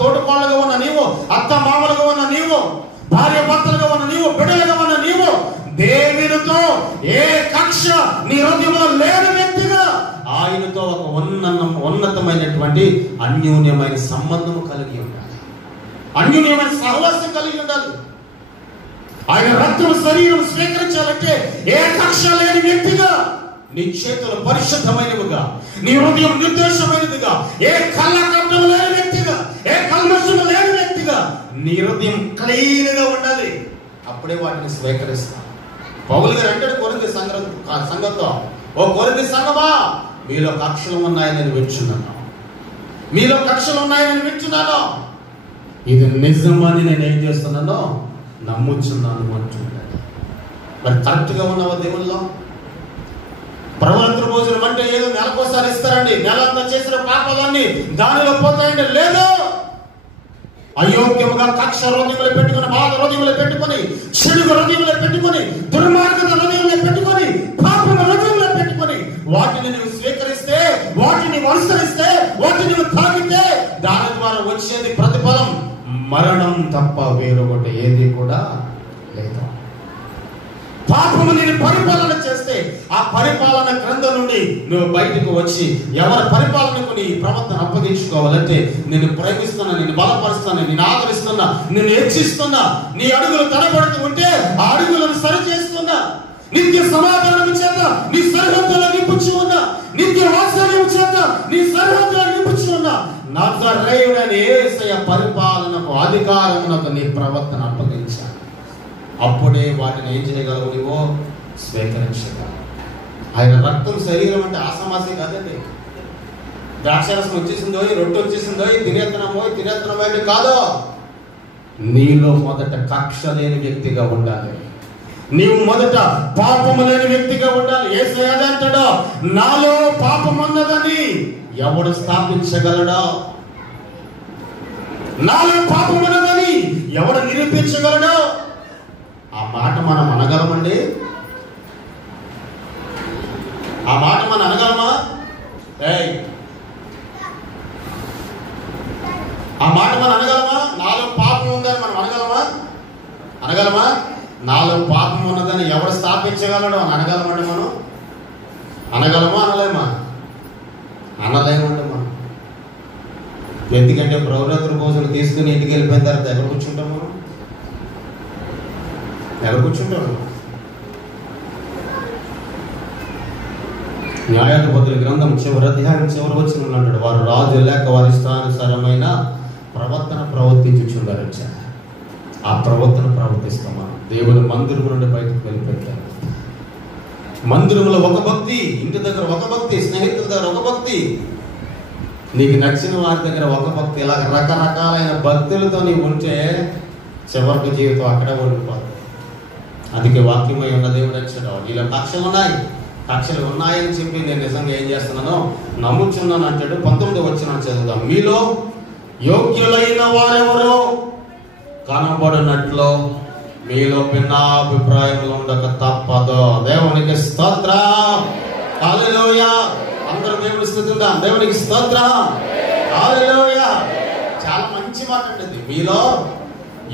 తోటకోళ్ళగా ఉన్న నీవు, అత్త మామలుగా ఉన్న నీవు, భార్య భర్తలుగా ఉన్న నీవు, బిడ్డలుగా ఉన్న నీవు, దేవునితో ఏ కక్ష నీ హృదయంలో లేని వ్యక్తిగా ఆయనతో ఒక ఉన్నతమైనటువంటి అన్యోన్యమైన సంబంధము కలిగి ఉండాలి. అన్యోన్యమైన సహవాసం కలిగి ఉండాలి. ఆయన రక్తము శరీరం స్వీకరించాలంటే ఏ కక్ష లేని వ్యక్తిగా, నీ చేతులు పరిశుద్ధమైనవిగా, నీ హృదయం నిర్దోషమైనదిగా, ఏ కళ్ళకపటం లేని వ్యక్తిగా, ఏ కల్మషము లేని వ్యక్తిగా నీ హృదయం క్లీన్ గా ఉండాలి. అప్పుడే వాటిని స్వీకరిస్తా. పౌలు గారు అంటాడు కొరింథీ సంఘంతో, ఓ కొరింథీ సంఘమా, మీలో కక్షలు ఉన్నాయని వింటున్నాను, మీలో కక్షలు ఉన్నాయని వింటున్నాను, ఇది నిజమని నేను ఏం చేస్తున్నానో నమ్ముచున్నాను అంటున్నాను. మరి కరెక్ట్గా ఉన్నావా దేవుల్లో? ప్రవర్తన భోజనం అంటే ఏదో నెలకోసారి ఇస్తారండి, నెలంతా చేసిన పాపాలన్నీ దానిలో పోతాయండి. లేదు, అయోగ్యముగా కక్ష హృదయంలో పెట్టుకుని, బాధ హృదయంలో పెట్టుకుని, చెడు హృదయంలో పెట్టుకుని, దుర్మార్గత హృదయంలో పెట్టుకుని, పాపం హృదయంలో పెట్టుకుని వాటిని నువ్వు స్వీకరిస్తే, వాటిని అనుసరిస్తే, వాటిని నువ్వు తాగితే దాని ద్వారా వచ్చేది ప్రతిఫలం మరణం తప్ప వేరొకటి ఏది కూడా లేదు. పాపము నేను పరిపాలన చేస్తే ఆ పరిపాలన క్రింద నుండి నువ్వు బయటకు వచ్చి ఎవరి పరిపాలనకు నీ ప్రవర్తన అప్పగించుకోవాలంటే నేను ప్రేమిస్తున్నా, నేను బలపరుస్తున్నా, నేను ఆదరిస్తున్నా, నేను హెచ్చిస్తున్నా, నీ అడుగులు తడబడుతూ ఉంటే ఆ అడుగులను సరి చేస్తున్నా, నిత్య సమాధానం చేత నీ సరిహద్దులు నింపుచ్చు ఉన్నా, నిత్య వాత్సల్యం చేత నీ సరిహద్దులు నింపుచ్చు ఉన్నా, నజరేయుడైన యేసయ్య పరిపాలనకు అధికారమునకు నీ ప్రవర్తన అప్పగించాలి. అప్పుడే వాటిని ఏం చేయగలవు? నువ్వు స్వీకరించగలవు. ఆయన రక్తం శరీరం అంటే ఆసమాసి కాదండి. ద్రాక్షరసం వచ్చేసిందో, రొట్టె వచ్చేసిందో, తినేతనమో అంటే కాదు. నీలో మొదట కక్ష లేని వ్యక్తిగా ఉండాలి. నీవు మొదట పాపము లేని వ్యక్తిగా ఉండాలి. యేసయ్య అంటాడు, నాలో పాపం ఉన్నదని ఎవడు స్థాపించగలడో, నాలో పాపం ఉన్నదని ఎవడు నిరూపించగలడో? ఆ మాట మనం అనగలమండి? ఆ మాట మనం అనగలమా? ఆ మాట మనం అనగలమా? నాలో పాపం ఉందని మనం అనగలమా? నాలో పాపం ఉన్నదని ఎవడు స్థాపించగలడు అని అనగలమండి? మనం అనగలమా? అనలేమండి మనం. ఎందుకంటే ప్రభురాత్రి భోజనం తీసుకుని ఇంటికి వెళ్ళిపోయిన తర్వాత ఎక్కడ కూర్చుంటాం? న్యాయాధిపతుల గ్రంథం చివరి అధ్యాయం చివరి వచనంలో అంటాడు, వారు రాజు లేక వారి ఇష్టానుసారమైన ప్రవర్తన ప్రవర్తించుచున్నారు. ఆ ప్రవర్తన ప్రవర్తిస్తామా? దేవుని మందిరం నుండి బయటకు వెళ్ళిపెట్టారు. మందిరంలో ఒక భక్తి, ఇంటి దగ్గర ఒక భక్తి, స్నేహితుల దగ్గర ఒక భక్తి, నీకు నచ్చిన వారి దగ్గర ఒక భక్తి, ఇలా రకరకాలైన భక్తులతో నీవు ఉంటే చివరికి జీవితం అక్కడే ఉండిపోతుంది. అందుకే వాక్యమై ఉన్న దేవుడు వచ్చాడు, ఇలా కక్షలు ఉన్నాయని చెప్పి నేను నిజంగా ఏం చేస్తున్నానో నమ్ముచున్నాను అంటాడు. 19వ వచనం చదువుదాం. మీలో యోగ్యులైన వారెవరో కనబడినట్లు మీలో భిన్నాభిప్రాయములు ఉండక తప్పదు. దేవునికి స్తోత్రం, హల్లెలూయా. అందరూ దేవుని స్తుతిద్దాం. దేవునికి స్తోత్రం, హల్లెలూయా. చాలా మంచి మాట అండి. మీలో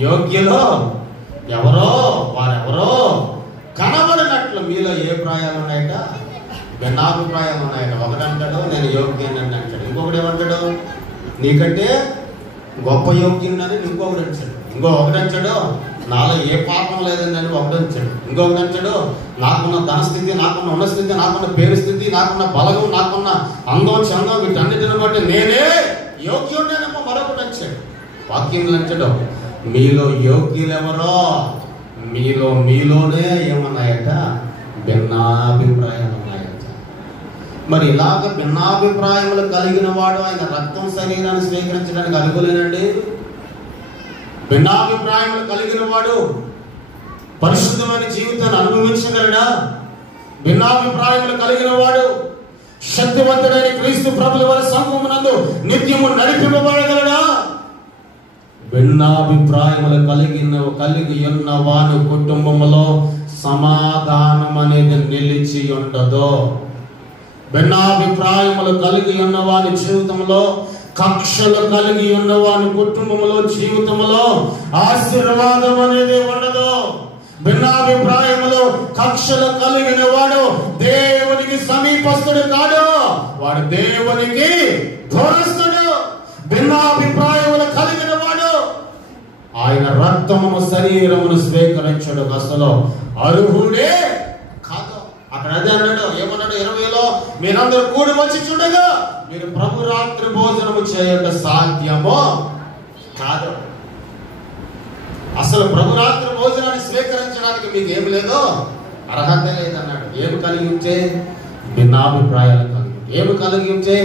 యోగ్యులు ఎవరో వారెవరో కనబడినట్లు మీలో ఏ ప్రాయాలు ఉన్నాయట? భిన్నాభిప్రాయాలు ఉన్నాయట. ఒకడంటాడు నేను యోగ్యుని అంటాడు, ఇంకొకటి ఏమంటాడు నీకంటే గొప్ప యోగ్యుని ఇంకొకటి అంటాడు నాలో ఏ పాపం లేదని ఒకటి అంటాడు. ఇంకొకటి అంటాడు నాకున్న ధనస్థితి, నాకున్న ఉన్న స్థితి, నాకున్న పేరు స్థితి, నాకున్న బలగం, నాకున్న అందం చందం వీటన్నిటిని బట్టి నేనే యోగ్యుడేనేమో మరొకటి అంటాడు. వాక్యంలో అంటాడు మీలో యోగ్యులెవరో మీలోనే ఏమన్నాయట? భిన్నాభిప్రాయాలు ఉన్నాయట. మరి ఇలాగ భిన్నాభిప్రాయములు కలిగిన వాడు ఆయన రక్తం శరీరాన్ని స్వీకరించడానికి అనుకోలేనండి. భిన్నాభిప్రాయములు కలిగిన వాడు పరిశుద్ధమైన జీవితాన్ని అనుభవించగలడా? భిన్నాభిప్రాయములు కలిగిన వాడు శక్తివంతుడైన క్రీస్తు ప్రభుల వారి సంఘమునందు నిత్యము నడిపింపబడగలడా? భిన్నాభిప్రాయములు కలిగి ఉన్న వాని కుటుంబంలో సమాధానం అనేది నిలిచి ఉండదు. భిన్నాభిప్రాయములు కలిగి ఉన్న వాని జీవితంలో, కక్షలు కలిగి ఉన్న వాని కుటుంబంలో, జీవితంలో ఆశీర్వాదం అనేది ఉండదు. భిన్నాభిప్రాయములు కక్షలు కలిగిన వాడు దేవునికి సమీపస్తుడు కాడు, వాడు దేవునికి దూరస్తుడు. భిన్నాభిప్రాయములు కలిగిన వాడు ఆయన రక్తమును శరీరమును స్వీకరించడు అసలు అర్హుడే కాదు. అక్కడ అదే అన్నాడు, ఏమన్నాడు 20లో మీరందరూ కూడి వచ్చి చూడగా మీరు ప్రభు రాత్రి భోజనము చేయట సాధ్యమో కాదు. అసలు ప్రభు రాత్రి భోజనాన్ని స్వీకరించడానికి మీకు ఏమి లేదో అర్హత లేదన్నాడు. ఏమి కలిగి ఉంటే? భిన్నాభిప్రాయాలు కలిగి, ఏమి కలిగి ఉంటే?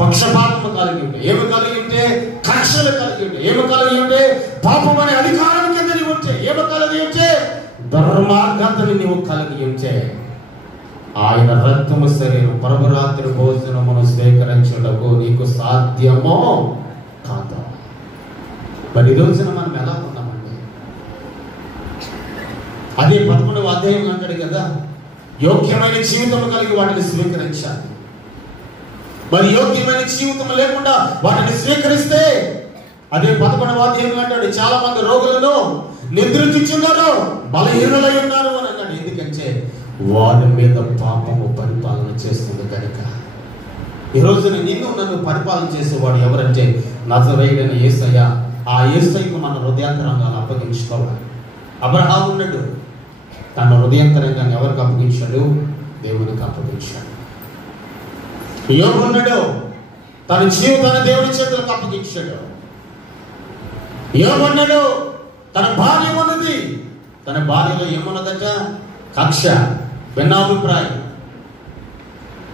పక్షపాతము కలిగి ఉంటే, ఏమి కలిగి ఉంటే? కక్షలు కలిగి ఉంటే, ఏమి కలిగి ఉంటే? పాపం అనే అధికారం కింద నీవు ఉంటే, ఏమి కలిగి ఉంటే? ధర్మార్థతని నీవు కలిగి ఉంటే ఆయన రక్తము శరీరం ప్రభురాత్రి భోజనమును స్వీకరించుటకు నీకు సాధ్యమో కాదు. మరి ఈ రోజున మనం ఎలా ఉన్నామండి? అదే 11వ అధ్యాయం అంటాడు కదా, యోగ్యమైన జీవితం కలిగి వాటిని స్వీకరించాలి. మరి యోగ్యమైన జీవితం లేకుండా వాటిని స్వీకరిస్తే అదే 11వ అధ్యాయం అంటాడు చాలా మంది రోగులను నిద్రించుచున్నారు, బలహీనులై ఉన్నారు అని వారి మీద పాపము పరిపాలన చేస్తుంది కనుక ఈ రోజున నిన్ను నన్ను పరిపాలన చేసేవాడు ఎవరంటే నజరేయుడైన యేసయ్య. ఆ యేసయ్యకు మన హృదయాంతరంగాన్ని అప్పగించుకోవాలి. అబ్రహాము ఉన్నాడు, తన హృదయాంతరంగాన్ని ఎవరికి అప్పగించాడు? దేవునికి అప్పగించాడు. యోబు ఉన్నాడు, తన జీవితాన్ని దేవుని చేతులకు అప్పగించాడు. యోబు ఉన్నాడు, తన భార్య ఉన్నది, తన భార్యలో ఏమున్నదట? కక్ష, భిన్నాభిప్రాయం,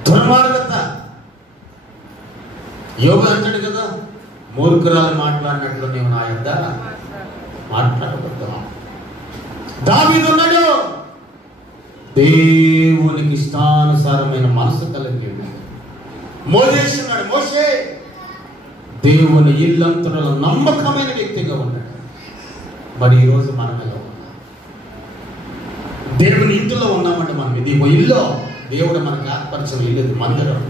దుర్మార్గత. యోబు అంటాడు కదా, మూర్ఖురాలు మాట్లాడినట్లు నేను నా యొద్ద మాట్లాడబడ్డా. దావీదు ఉన్నాడు, దేవునికి ఇష్టానుసారమైన మనసు కలిగి ఉన్నాడు. మోషే ఉన్నాడు, మోషే దేవుని ఇల్లంతలో నమ్మకమైన వ్యక్తిగా ఉన్నాడు. మరి ఈరోజు మనం ఎలా ఉన్నాం? దేవుని ఇంటిలో ఉన్నామంటే మనం ఇది ఇల్లు, దేవుడు మనకు ఏర్పరిచిన ఇల్లు మందిరం.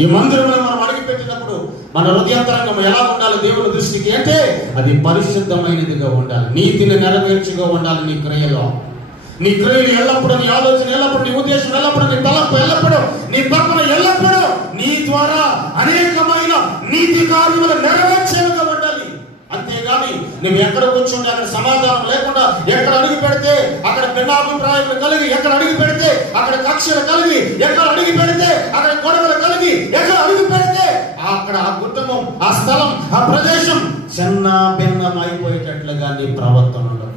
ఈ మందిరంలో మనం అడుగుపెట్టినప్పుడు మన హృదయాంతరంగం ఎలా ఉండాలి దేవుని దృష్టికి అంటే అది పరిశుద్ధమైనదిగా ఉండాలి, నీతిని నెరవేర్చుగా ఉండాలి. నీ క్రియలు ఎల్లప్పుడూ, నీ ఆలోచన ఎల్లప్పుడూ, నీ ఉద్దేశం ఎల్లప్పుడూ, నీ తలంపు ఎల్లప్పుడూ, నీ తపన ఎల్లప్పుడూ నీ ద్వారా అనేకమైన నీతి కార్యములు నెరవేర్చేవిగా ఉండాలి. అంతేగాని నువ్వు ఎక్కడ కూర్చుంటే అక్కడ సమాధానం లేకుండా, ఎక్కడ అడుగు పెడితే అక్కడ భిన్నాభిప్రాయాలు కలిగి, ఎక్కడ అడుగు పెడితే అక్కడ కక్షలు కలిగి, ఎక్కడ అడుగు పెడితే అక్కడ గొడవలు కలిగి, ఎక్కడ అడుగు పెడితే అక్కడ ఆ కుటుంబం, ఆ స్థలం, ఆ ప్రదేశం చిన్న భిన్నం అయిపోయేటట్లుగా నీ ప్రవర్తన ఉండకూడదు.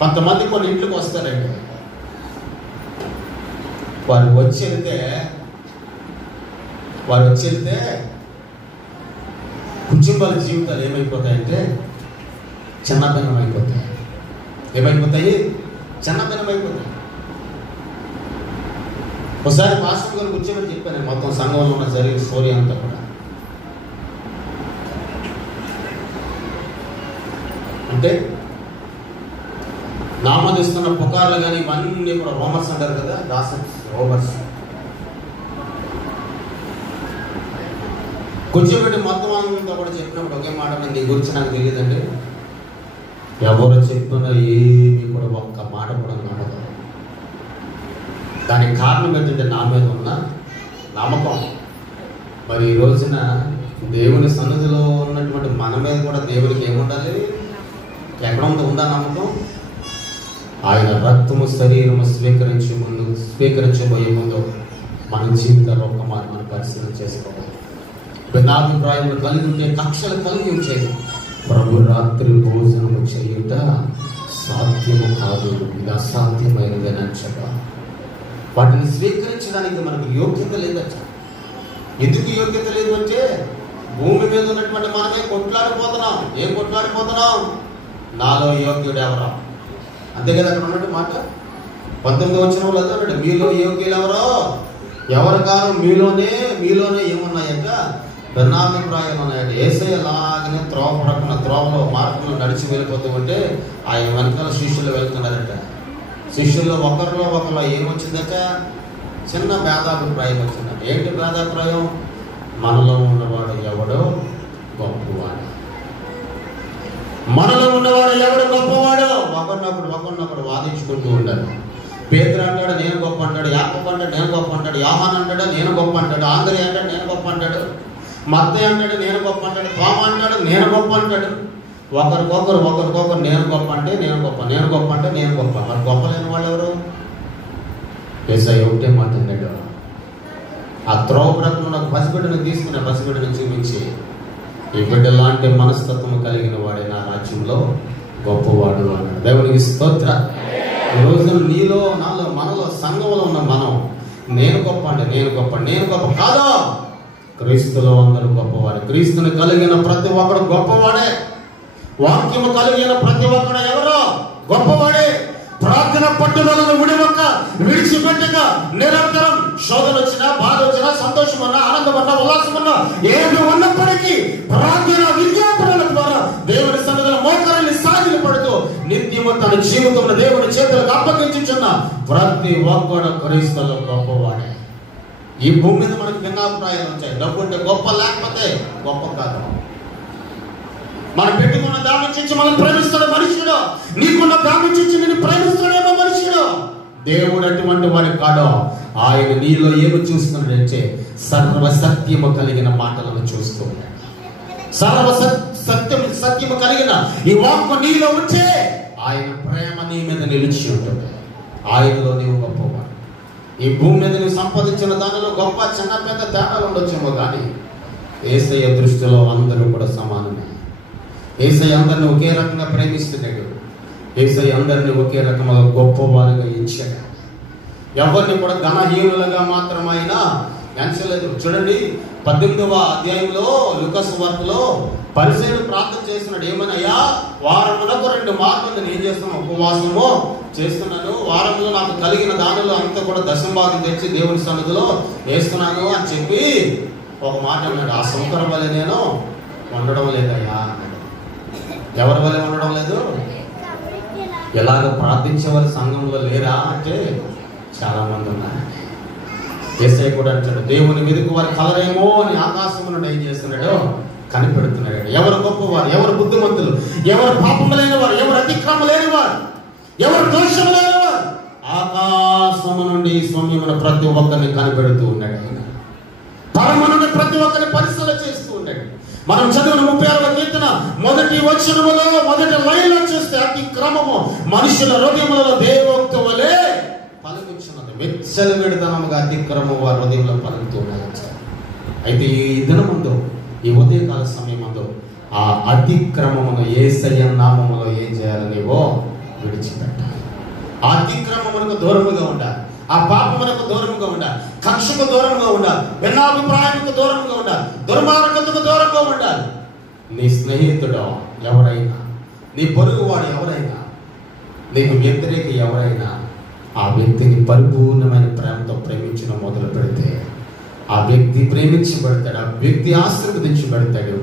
కొంతమంది కొన్ని ఇంట్లోకి వస్తారండి, వారు వచ్చి వెళ్తే కుటుంబాల జీవితాలు ఏమైపోతాయంటే చిన్నభిన్నం అయిపోతాయి. ఏమైపోతాయి? చిన్నభిన్నం అయిపోతాయి. ఒకసారి పాస్టర్ గారు కూర్చోమని చెప్పాను, మొత్తం సంఘంలో ఉన్న జరిగిన స్టోరీ అంతా కూడా. అంటే నామదిస్తున్న పుకార్లు కానీ ఇవన్నీ కూడా రోమర్స్ అంటారు కదా, రోమర్స్ కూర్చోబెట్టి మొత్తం అంతా కూడా చెప్పినప్పుడు ఒకే మాట, నీ గురించి నాకు తెలియదండి, ఎవరు చెప్పినా ఏమి కూడా ఒక్క మాట కూడా నమ్మకం. దానికి కారణం ఏంటంటే నా మీద ఉన్న నమ్మకం. మరి ఈ రోజున దేవుని సన్నిధిలో ఉన్నటువంటి మన మీద కూడా దేవునికి ఏముండాలి? ఎక్కడ ఉందా నమ్మకం? ఆయన రక్తము శరీరము స్వీకరించబోయే ముందు మన జీవితాల్లో ఒక్క మాట మనం పరిశీలన చేసుకోవాలి. భిన్నాభిప్రాయములు కలిగి ఉంటే, కక్షలు కలిగి ఉంచేది ప్రభు రాత్రి భోజనము చేయుట సాధ్యము కాదు, ఇది అసాధ్యమైనది అని అంచట. వాటిని స్వీకరించడానికి మనకు యోగ్యత లేదట. ఎందుకు యోగ్యత లేదు అంటే భూమి మీద ఉన్నటువంటి మనమే కొట్లాడిపోతున్నాం. ఏం కొట్లాడిపోతున్నాం? నాలో యోగ్యుడు ఎవరో. అంతే కదా అక్కడ ఉన్నట్టు మాట. 19వ వచనంలో అన్నాడు, మీలో యోగ్యులు ఎవరో, ఎవరు కాదు మీలోనే ఏమున్నాయట? భిన్నాభిప్రాయాలు ఉన్నాయట. యేసయ్య లాగానే త్రోవలో మార్గంలో నడిచి వెళ్ళిపోతూ ఉంటే ఆయన వెనకాల శిష్యులు వెళ్తున్నారట. శిష్యుల్లో ఒకరిలో ఏమొచ్చిందట? చిన్న భేదాభిప్రాయం వచ్చిందట. ఏంటి భేదాభిప్రాయం? మనలో ఉన్నవాడు ఎవడో గొప్పవాడు, మనలో ఉన్నవాడు ఎవడు గొప్పవాడు. ఒకరినొకరు వాదించుకుంటూ ఉండాలి. పేతురు అంటాడు నేను గొప్ప అంటాడు, యాకోబు అంటాడు నేను గొప్ప అంటాడు, యోహాను అంటాడు నేను గొప్ప అంటాడు, ఆంద్రెయ అంటాడు నేను గొప్ప అంటాడు, మత్తయి అంటాడు నేను గొప్ప అంటాడు, తోమా అంటాడు నేను గొప్ప అంటాడు. ఒకరికొకరు నేను గొప్ప అంటే నేను గొప్ప, నేను గొప్ప అంటే నేను గొప్ప. మరి గొప్ప లేని వాళ్ళు ఎవరు? యేసయ్య ఒకటే మాట అన్నాడు, ఆ త్రోవ ప్రక్కన పసిబిడ్డను తీసుకున్న పసిబిడ్డను చూపించి, ఈ బిడ్డ లాంటి మనస్తత్వం కలిగిన వాడే నా రాజ్యంలో గొప్పవాడు అన్నాడు. దేవునికి స్తోత్ర. ఈ రోజు నీలో, నాలో, మనలో, సంఘంలో ఉన్న మనం నేను గొప్ప అంటే నేను గొప్ప కాదా? క్రీస్తులో అందరూ గొప్పవాడు. క్రీస్తుని కలిగిన ప్రతి ఒక్కడు గొప్పవాడే. వాక్యము కలిగిన ప్రతి ఒక్కడు ఎవరో గొప్పవాడే. ప్రార్థన పట్టుదలను విడిచిపెట్టక నిరంతరం శోధన వచ్చినా, బాధ వచ్చినా, సంతోషం ఉన్నా, ఆనందం ఉన్నా, ఉల్లాసం ఉన్నా, ఏది ఉన్నప్పటికీ ప్రార్థన విజ్ఞాపనల ద్వారా దేవుని సన్నిధిలో మోకాళ్ళని సాగిలి పడుతూ నిత్యము తన జీవితంలో దేవుని చేతులకు అప్పగించుచున్న ప్రతి ఒక్కడు క్రీస్తులో గొప్పవాడే. ఈ భూమి మీద మనకు భిన్నాభిప్రాయాలు వచ్చాయి. డబ్బు ఉంటే గొప్ప, లేకపోతే గొప్ప కాదు. మనం పెట్టుకున్న దాని నుంచి మనం ప్రేమిస్తాడు మనుషుడు, నీకున్న దాని నుంచి నిన్ను ప్రేమిస్తాడేమో మనుషుడు. దేవుడు అటువంటి వారి కాడో. ఆయన నీలో ఏమి చూస్తున్నాడంటే సర్వసత్యము కలిగిన మాటలను చూస్తూ ఉన్నాడు. సత్యము కలిగిన ఈ వాక్కు నీలో ఉంటే ఆయన ప్రేమ నీ మీద నిలిచి ఉంటుంది. ఆయనలో నీవు గొప్పవాడు. ఈ భూమి మీద నువ్వు సంపాదించిన దానిలో గొప్ప చిన్న పెద్ద తేడాలు ఉండొచ్చేమో, కానీ యేసయ్య దృష్టిలో అందరూ కూడా సమానమే. యేసయ్య అందరిని ఒకే రకంగా ప్రేమిస్తున్నాడు. యేసయ్య అందరిని ఒకే రకముగా గొప్పవారుగా ఇచ్చాడు. ఎవరిని కూడా ఘనహీనులుగా మాత్రమైనా ఎంచలేదు. చూడండి 18వ అధ్యాయంలో లూకా సువార్తలో పరిసయ్యుడు ప్రార్థన చేస్తున్నాడు. ఏమనయ్యా, వారమునకు 2 మార్లు నేను ఏం చేస్తున్నాను, ఉపవాసము చేస్తున్నాను. వారంలో నాకు కలిగిన దానిలో అంతా కూడా దశంభాగం తెచ్చి దేవుని సన్నిధిలో వేస్తున్నాను అని చెప్పి ఒక మాట అన్నాడు. ఆ సంవత్సరం వల్ల నేను ఉండడం లేదయ్యా. ఎవరి వల్ల ఉండడం లేదు? ఎలాగ ప్రార్థించే వారి సంఘంలో లేరా అంటే చాలా మంది ఉన్నారు. యేసయ్య కూడా అంటాడు, దేవుని మీదకు వారి కలరేమో అని ఆకాశం నుండి ఏం చేస్తున్నాడు, కనిపెడుతున్నాడు. ఎవరు గొప్పవారు, ఎవరు బుద్ధిమంతులు, ఎవరు పాపము లేని వారు, ఎవరు అతిక్రమ లేని వారు, ఎవరు దోషము లేని వారు, ఆకాశము నుండి స్వామ్యమున ప్రతి ఒక్కరిని కనిపెడుతూ ఉన్నాడు. ఆయన పరమ నుండి ప్రతి ఒక్కరిని పరిశీలన చేస్తూ ఉన్నాడు. మనం చదివిన 36వ కీర్తన మొదటి వచనములో మొదటి లైన్లో చూస్తే అతిక్రమము మనుషుల హృదయములలో దేవోక్తి వలె పలుకుచున్నది. విచ్చలవిడితనముగా అతిక్రమము వారి హృదయంలో పలుకుతూ ఉన్నాయి. అయితే ఈ దినముందు, ఈ ఉదయకాల సమయమందు ఆ అతిక్రమమును యేసయ్య నామములో ఏం చేయాలి, నీవో విడిచిపెట్టాలి. ఆ అతిక్రమమునకు దూరముగా ఉండాలి. ఆ పాపమునకు దూరముగా ఉండాలి. కక్షకు దూరంగా ఉండాలి. భిన్నాభిప్రాయానికి దూరంగా ఉండాలి. దుర్మార్గతకు దూరంగా ఉండాలి. నీ స్నేహితుడు ఎవరైనా, నీ పొరుగువాడు ఎవరైనా, నీకు వ్యతిరేక ఎవరైనా ఆ వ్యక్తిని పరిపూర్ణమైన ప్రేమతో ప్రేమించడం మొదలు పెడితే ఆ వ్యక్తి ప్రేమించబడతాడు. ఆ వ్యక్తి ఆశీర్వదించబడతాడు.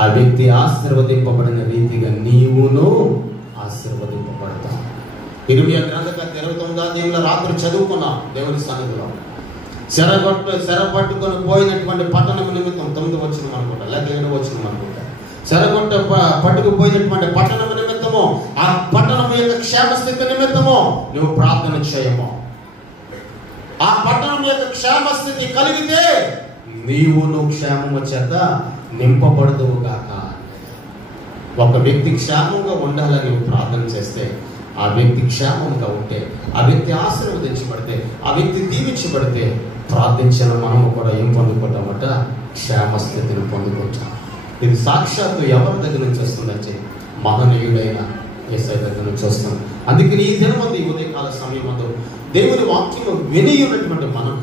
ఆ వ్యక్తి ఆశీర్వదింపబడిన రీతిగా నీవును ఆశీర్వదింపబడతావు. 29వ అధ్యాయంలో రాత్రి చదువుకున్నాం దేవుని సన్నిధిలో. చెరపట్టుకొని పోయినటువంటి పట్టణం నిమిత్తం 9వ వచనం అనుకుంటా, లేక 7వ వచనం అనుకుంటా. పట్టుకుపోయినటువంటి పట్టణం నిమిత్తము, ఆ పట్టణం యొక్క క్షేమస్థితి నిమిత్తము నువ్వు ప్రార్థన చేయము. ఆ పట్టణం యొక్క క్షేమస్థితి కలిగితే నీవును క్షేమము చేత నింపబడదువు గాక. ఒక వ్యక్తి క్షేమంగా ఉండాలని నువ్వు ప్రార్థన చేస్తే, ఆ వ్యక్తి క్షేమంగా ఉంటే, ఆ వ్యక్తి ఆశీర్వదించబడితే, ఆ వ్యక్తి దీవించబడితే, ప్రార్థించిన మనము కూడా ఏం పొందుకుంటామట, క్షేమస్థితిని పొందుకుంటాం. ఇది సాక్షాత్తు ఎవరి దగ్గర నుంచి వస్తుందంటే మహనీయుడైన యేసయ్య దగ్గర నుంచి వస్తుంది. అందుకని ఈ దినమందు, ఈ ఉదయకాల సమయమందు దేవుని వాక్యము విని ఉన్నటువంటి మనం,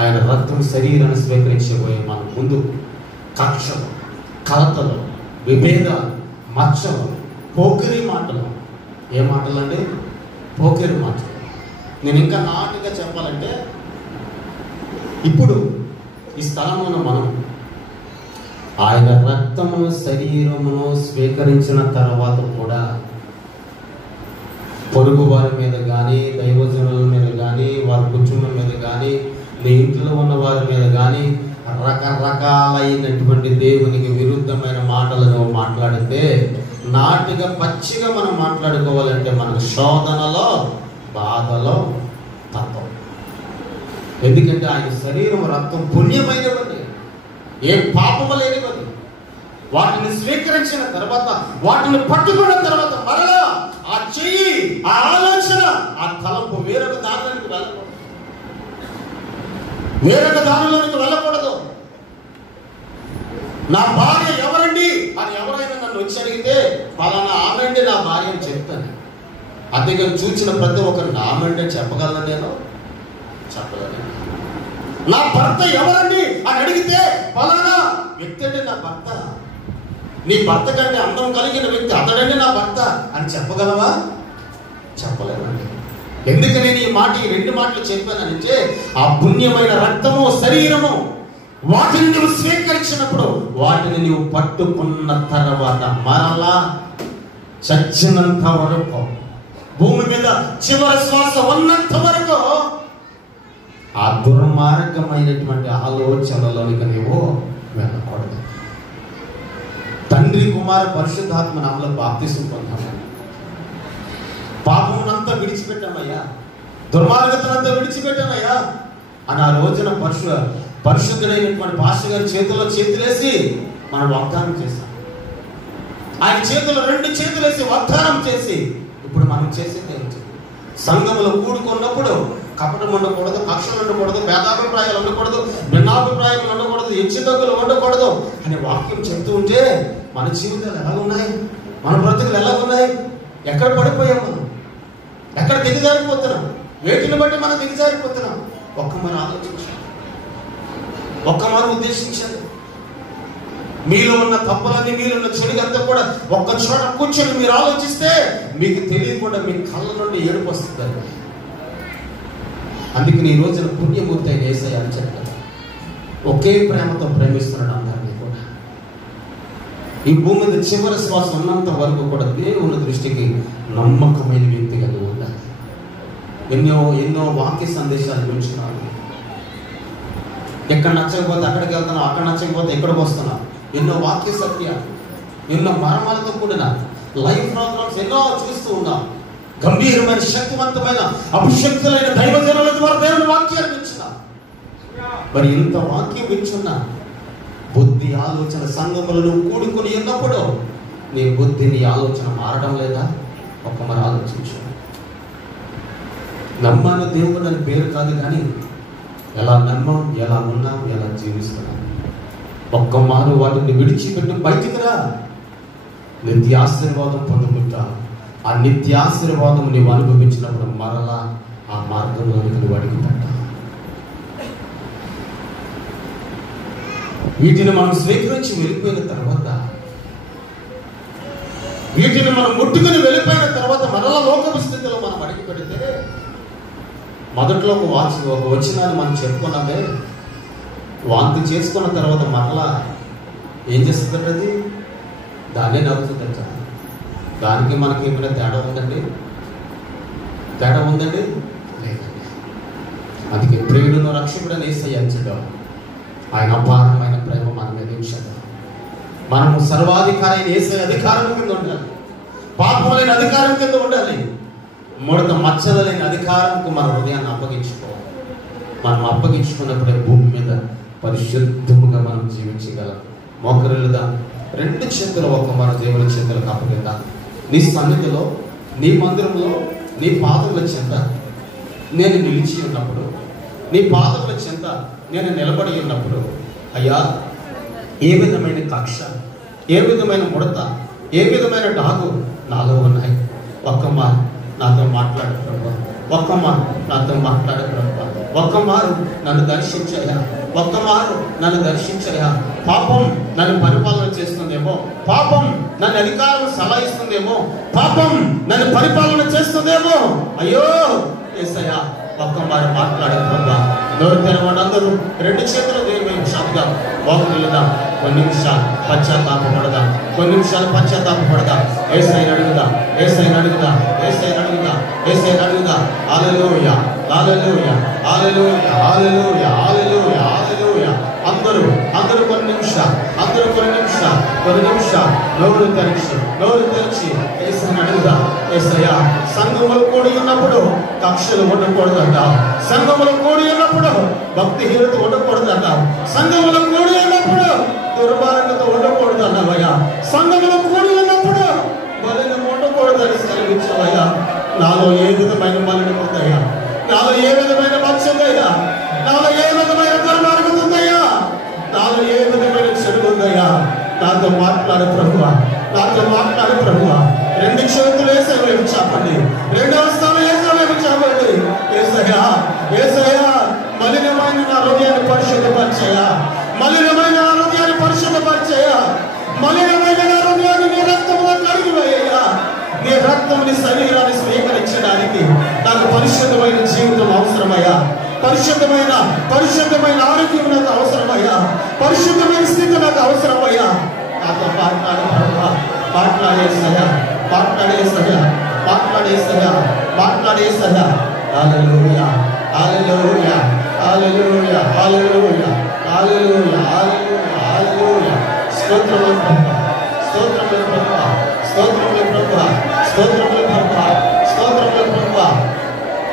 ఆయన రక్తం శరీరాన్ని స్వీకరించబోయే మనం ముందు కక్షలు, కలతలు, విభేదాలు, మచ్చలు, పోకిరి మాటలు. ఏ మాటలు అండి? పోకిరి మాటలు. నేను ఇంకా నాటుగా చెప్పాలంటే, ఇప్పుడు ఈ స్థలమును మనం ఆయన రక్తమును శరీరమును స్వీకరించిన తర్వాత కూడా పొరుగు వారి మీద కానీ, దైవజనుల మీద కానీ, వారి కుటుంబం మీద కానీ, నీ ఇంట్లో ఉన్న వారి మీద కానీ రకరకాలైనటువంటి దేవునికి విరుద్ధమైన మాటలను మాట్లాడితే, నాటిగా పచ్చిగా మనం మాట్లాడుకోవాలంటే మనకు శోధనలో, బాధలో తప్పవు. ఎందుకంటే ఆయన శరీరం, రక్తం పుణ్యమైనవని, ఏ పాపము లేనివని. వాటిని స్వీకరించిన తర్వాత, వాటిని పట్టుకున్న తర్వాత మరలా ఆ చెయ్యి, ఆ ఆలోచన, ఆ తలంపు వేరొక దానిలోనికి వెళ్ళకూడదు. వేరొక దానిలోనికి వెళ్ళకూడదు. నా భార్య ఎవరండి అని ఎవరైనా నన్ను వచ్చి అడిగితే, పలానా ఆమెండి నా భార్య అని చెప్తాను. అందుకని చూసిన ప్రతి ఒక్కరిని ఆమెండి చెప్పగలను, నేను చెప్పగలను. నా భర్త ఎవరండి అని అడిగితే, పలానా వ్యక్తి అంటే నా భర్త. నీ భర్త కంటే అందం కలిగిన వ్యక్తి అతడండి నా భర్త అని చెప్పగలవా? చెప్పలేనండి. ఎందుకు నేను ఈ మాట, ఈ 2 మాటలు చెప్పానంటే, ఆ పుణ్యమైన రక్తము, శరీరము, వాటిని నువ్వు స్వీకరించినప్పుడు, వాటిని నువ్వు పట్టుకున్న తర్వాత మరలా చచ్చినంత వరకు, భూమి మీద చివరి శ్వాస ఉన్నంత వరకు ఆ దుర్మార్గమైనటువంటి ఆలోచనలోనికి నువ్వు వెళ్ళకూడదు. తండ్రి, కుమార, పరిశుద్ధాత్మ నామములో బాప్తిసం పొందామని, పాపమునంతా విడిచిపెట్టామయ్యా, దుర్మార్గతనంతా విడిచిపెట్టానయ్యా అని ఆ రోజున పరిశుద్ధుడైనటువంటి పాస్టర్ గారి చేతుల్లో చేతులేసి మనం వాగ్దానం చేశాం. ఆయన చేతుల్లో 2 చేతులేసి వాగ్దానం చేసి ఇప్పుడు మనం చేసేది ఏంటి? సంఘములో కూడుకున్నప్పుడు కపటం ఉండకూడదు, కక్షలు ఉండకూడదు, భేదాభిప్రాయాలు ఉండకూడదు, భిన్నాభిప్రాయాలు ఉండకూడదు, హెచ్చుతగ్గులు ఉండకూడదు అనే వాక్యం చెప్తూ ఉంటే మన జీవితాలు ఎలా ఉన్నాయి, మన బ్రతుకులు ఎలా ఉన్నాయి, ఎక్కడ పడిపోయాం మనం, ఎక్కడ దిగజారిపోతున్నాం, వేటిని బట్టి మనం దిగజారిపోతున్నాం. ఒక్క మరి ఆలోచించండి, ఒక్క మరి ఉద్దేశించండి. మీలో ఉన్న తప్పులన్నీ, మీలో ఉన్న చెడుగంతా కూడా ఒక్క చోట కూర్చొని మీరు ఆలోచిస్తే మీకు తెలియకుండా మీ కళ్ళ నుండి ఏడుపు వస్తుంది. అందుకని ఈ రోజున పుణ్యమూర్తి అయిన యేసయ్య అని చెప్పారు, ఒకే ప్రేమతో ప్రేమిస్తున్నాడు అందరినీ కూడా. ఈ భూమి మీద చివరి శ్వాస ఉన్నంత వరకు కూడా దేవుని దృష్టికి నమ్మకమైన వ్యక్తిగా ఉండాలి. ఎన్నో వాక్య సందేశాలు వింటున్నాను. ఎక్కడ నచ్చకపోతే అక్కడికి వెళ్తున్నాం, అక్కడ నచ్చకపోతే ఎక్కడికి వస్తున్నాం. ఎన్నో వాక్య సత్యాలు, ఎన్నో మర్మాలతో కూడిన లైవ్ ప్రోగ్రామ్స్ ఎన్నో చూస్తూ ఉన్నాం. గంభీరమైన, శక్తివంతమైన, అభిషక్తులైన దైవజనుల ద్వారా దేవుని వాక్యాన్ని వింటున్నాం. మరి ఇంత వాక్యం వింటున్నా బుద్ధి ఆలోచన సంఘములను కూడుకుని ఉన్నప్పుడు నీ బుద్ధి, నీ ఆలోచన మారడం లేదా? ఒక్క మరి ఆలోచించు. నమ్మాను దేవుడు అని పేరు కాదు, కానీ ఎలా నమ్మాం, ఎలా ఉన్నాం, ఎలా జీవిస్తున్నాం. ఒక్క మారు వాటిని విడిచిపెట్టి బయటికి రా, నిత్యాశీర్వాదం పొందుకుంటా. ఆ నిత్యాశీర్వాదం నీవు అనుభవించినప్పుడు మరలా ఆ మార్గంలోనికి నువ్వు అడుగుతాడు. వీటిని మనం స్వీకరించి వెళ్ళిపోయిన తర్వాత, వీటిని మనం ముట్టుకుని వెళ్ళిపోయిన తర్వాత మరలా లోకపు స్థితిలో మనం అడిగి పెడితే, మొదట్లో ఒక వచనాన్ని మనం చెప్పుకున్నామే, వాంతి చేసుకున్న తర్వాత మరలా ఏం చేస్తుందంటే అది దాన్నే నవ్వుతుందంట. దానికి మనకి ఏమైనా తేడా ఉందండి? లేదండి. అందుకే ప్రియుడును రక్షకుడని యేసయ్య అంటాడు. ఆయన అపారమైన ప్రేమ మన మీద ఉంచాడు. మనము సర్వాధికారి అయిన యేసయ్య అధికారం కింద ఉండాలి, పాపం లేని అధికారం కింద ఉండాలి, ముడత మచ్చలు లేని అధికారంకు మన హృదయాన్ని అప్పగించుకోవాలి. మనం అప్పగించుకున్నప్పుడే భూమి మీద పరిశుద్ధముగా మనం జీవించగలం. మోకరిల్లుదా, 2 చేతులు ఒక్క మన దేవుని చేతులకు అప్పగిద్దాం. నీ సన్నిధిలో, నీ మందిరంలో, నీ పాదముల చెంత నేను నిలిచి ఉన్నప్పుడు, నీ పాదముల చెంత నేను నిలబడి ఉన్నప్పుడు, అయ్యా ఏ విధమైన కక్ష, ఏ విధమైన ముడత, ఏ విధమైన డాగు నాలో ఉన్నాయి, ఒక్కమారు నాతో మాట్లాడు ప్రభువా, ఒక్కమారు నాతో మాట్లాడు ప్రభువా, ఒక్కమారు నన్ను దర్శించయ్యా, ఒక్కమారు నన్ను దర్శించయ్యా. పాపం నన్ను పరిపాలన చేస్తుందేమో, పాపం నన్ను అధికారం సలాయిస్తుందేమో, పాపం నన్ను పరిపాలన చేస్తుందేమో. అయ్యో యేసయ్యా ఒక్కమారు మాట్లాడే ప్రభువా. నోరు తెరవండి అందరూ, 2 చేతులు దేవుని వైపు సాగుదాం, వాకులుదాం. కొన్ని నిమిషాలు పశ్చాత్తాపడదాం, కొన్ని నిమిషాలు పశ్చాత్తాపడదాం. యేసయ్యను అడుగుదాం, యేసయ్యను అడుగుదాం, యేసయ్యను అడుగుదాం, యేసయ్యను అడుగుదాం. హల్లెలూయా, హల్లెలూయా, హల్లెలూయా, హల్లెలూయా, హల్లెలూయా, హల్లెలూయా. అందరూ కొన్ని నిమిషాలు నోరు తెరిచి యేసయ్యను అడుగుదాం. యేసయ్యా సంఘములు కూడి ఉన్నప్పుడు కక్షలు ఉండకూడదంట, సంఘములు కూడి ఉన్నప్పుడు భక్తిహీనత ఉండకూడదంట, సంఘములు కూడి ఉన్నప్పుడు దుర్మార్గత ఉండకూడదు అన్నవయ్యా, సంఘములు కూడి ఉన్నప్పుడు మలినం ఉండకూడదని సెలవించవయ్యా. నాలో ఏ విధమైన మలినం ఉందయ్యా, నాలో ఏ విధమైన మచ్చ ఉందయ్యా, నాలో ఏ విధమైన దుర్మార్గత ఉందయ్యా, నాలో ఏ విధమైన చెడు ఉందయ్యా. నాతో మాట్లాడు ప్రభువా, నాతో మాట్లాడు ప్రభువా. 2 చేతులు యేసయ్య వైపు చాపండి, 2వ స్థానం యేసయ్య వైపు చాపండి. యేసయ్యా, యేసయ్యా మలినమైన నా హృదయాన్ని పరిశుద్ధపరిచయ్యా, మలినమైన నా హృదయాన్ని పరిశుద్ధపరిచయ్యా, మలినమైన నా హృదయాన్ని నీ రక్తములో కడిగివేయ్యా. నీ రక్తముని శరీరాన్ని స్వీకరించడానికి నాకు పరిశుద్ధమైన జీవితం అవసరమయ్యా, పరిశుద్ధమైన ఆరోగ్యం నాకు అవసరమయ్యా, పరిశుద్ధమైన స్థితి నాకు అవసరమయ్యా. నాతో మాట్లాడే ప్రభువా, మాట్లాడేసయ్యా. హల్లెలూయా, హల్లెలూయా, హల్లెలూయా, హల్లెలూయా, హల్లెలూయా, హల్లెలూయా, హల్లెలూయా. స్తోత్రములు ప్రభువా, స్తోత్రములు ప్రభువా, స్తోత్రములు ప్రభువా, స్తోత్రములు ప్రభువా, స్తోత్రములు ప్రభువా.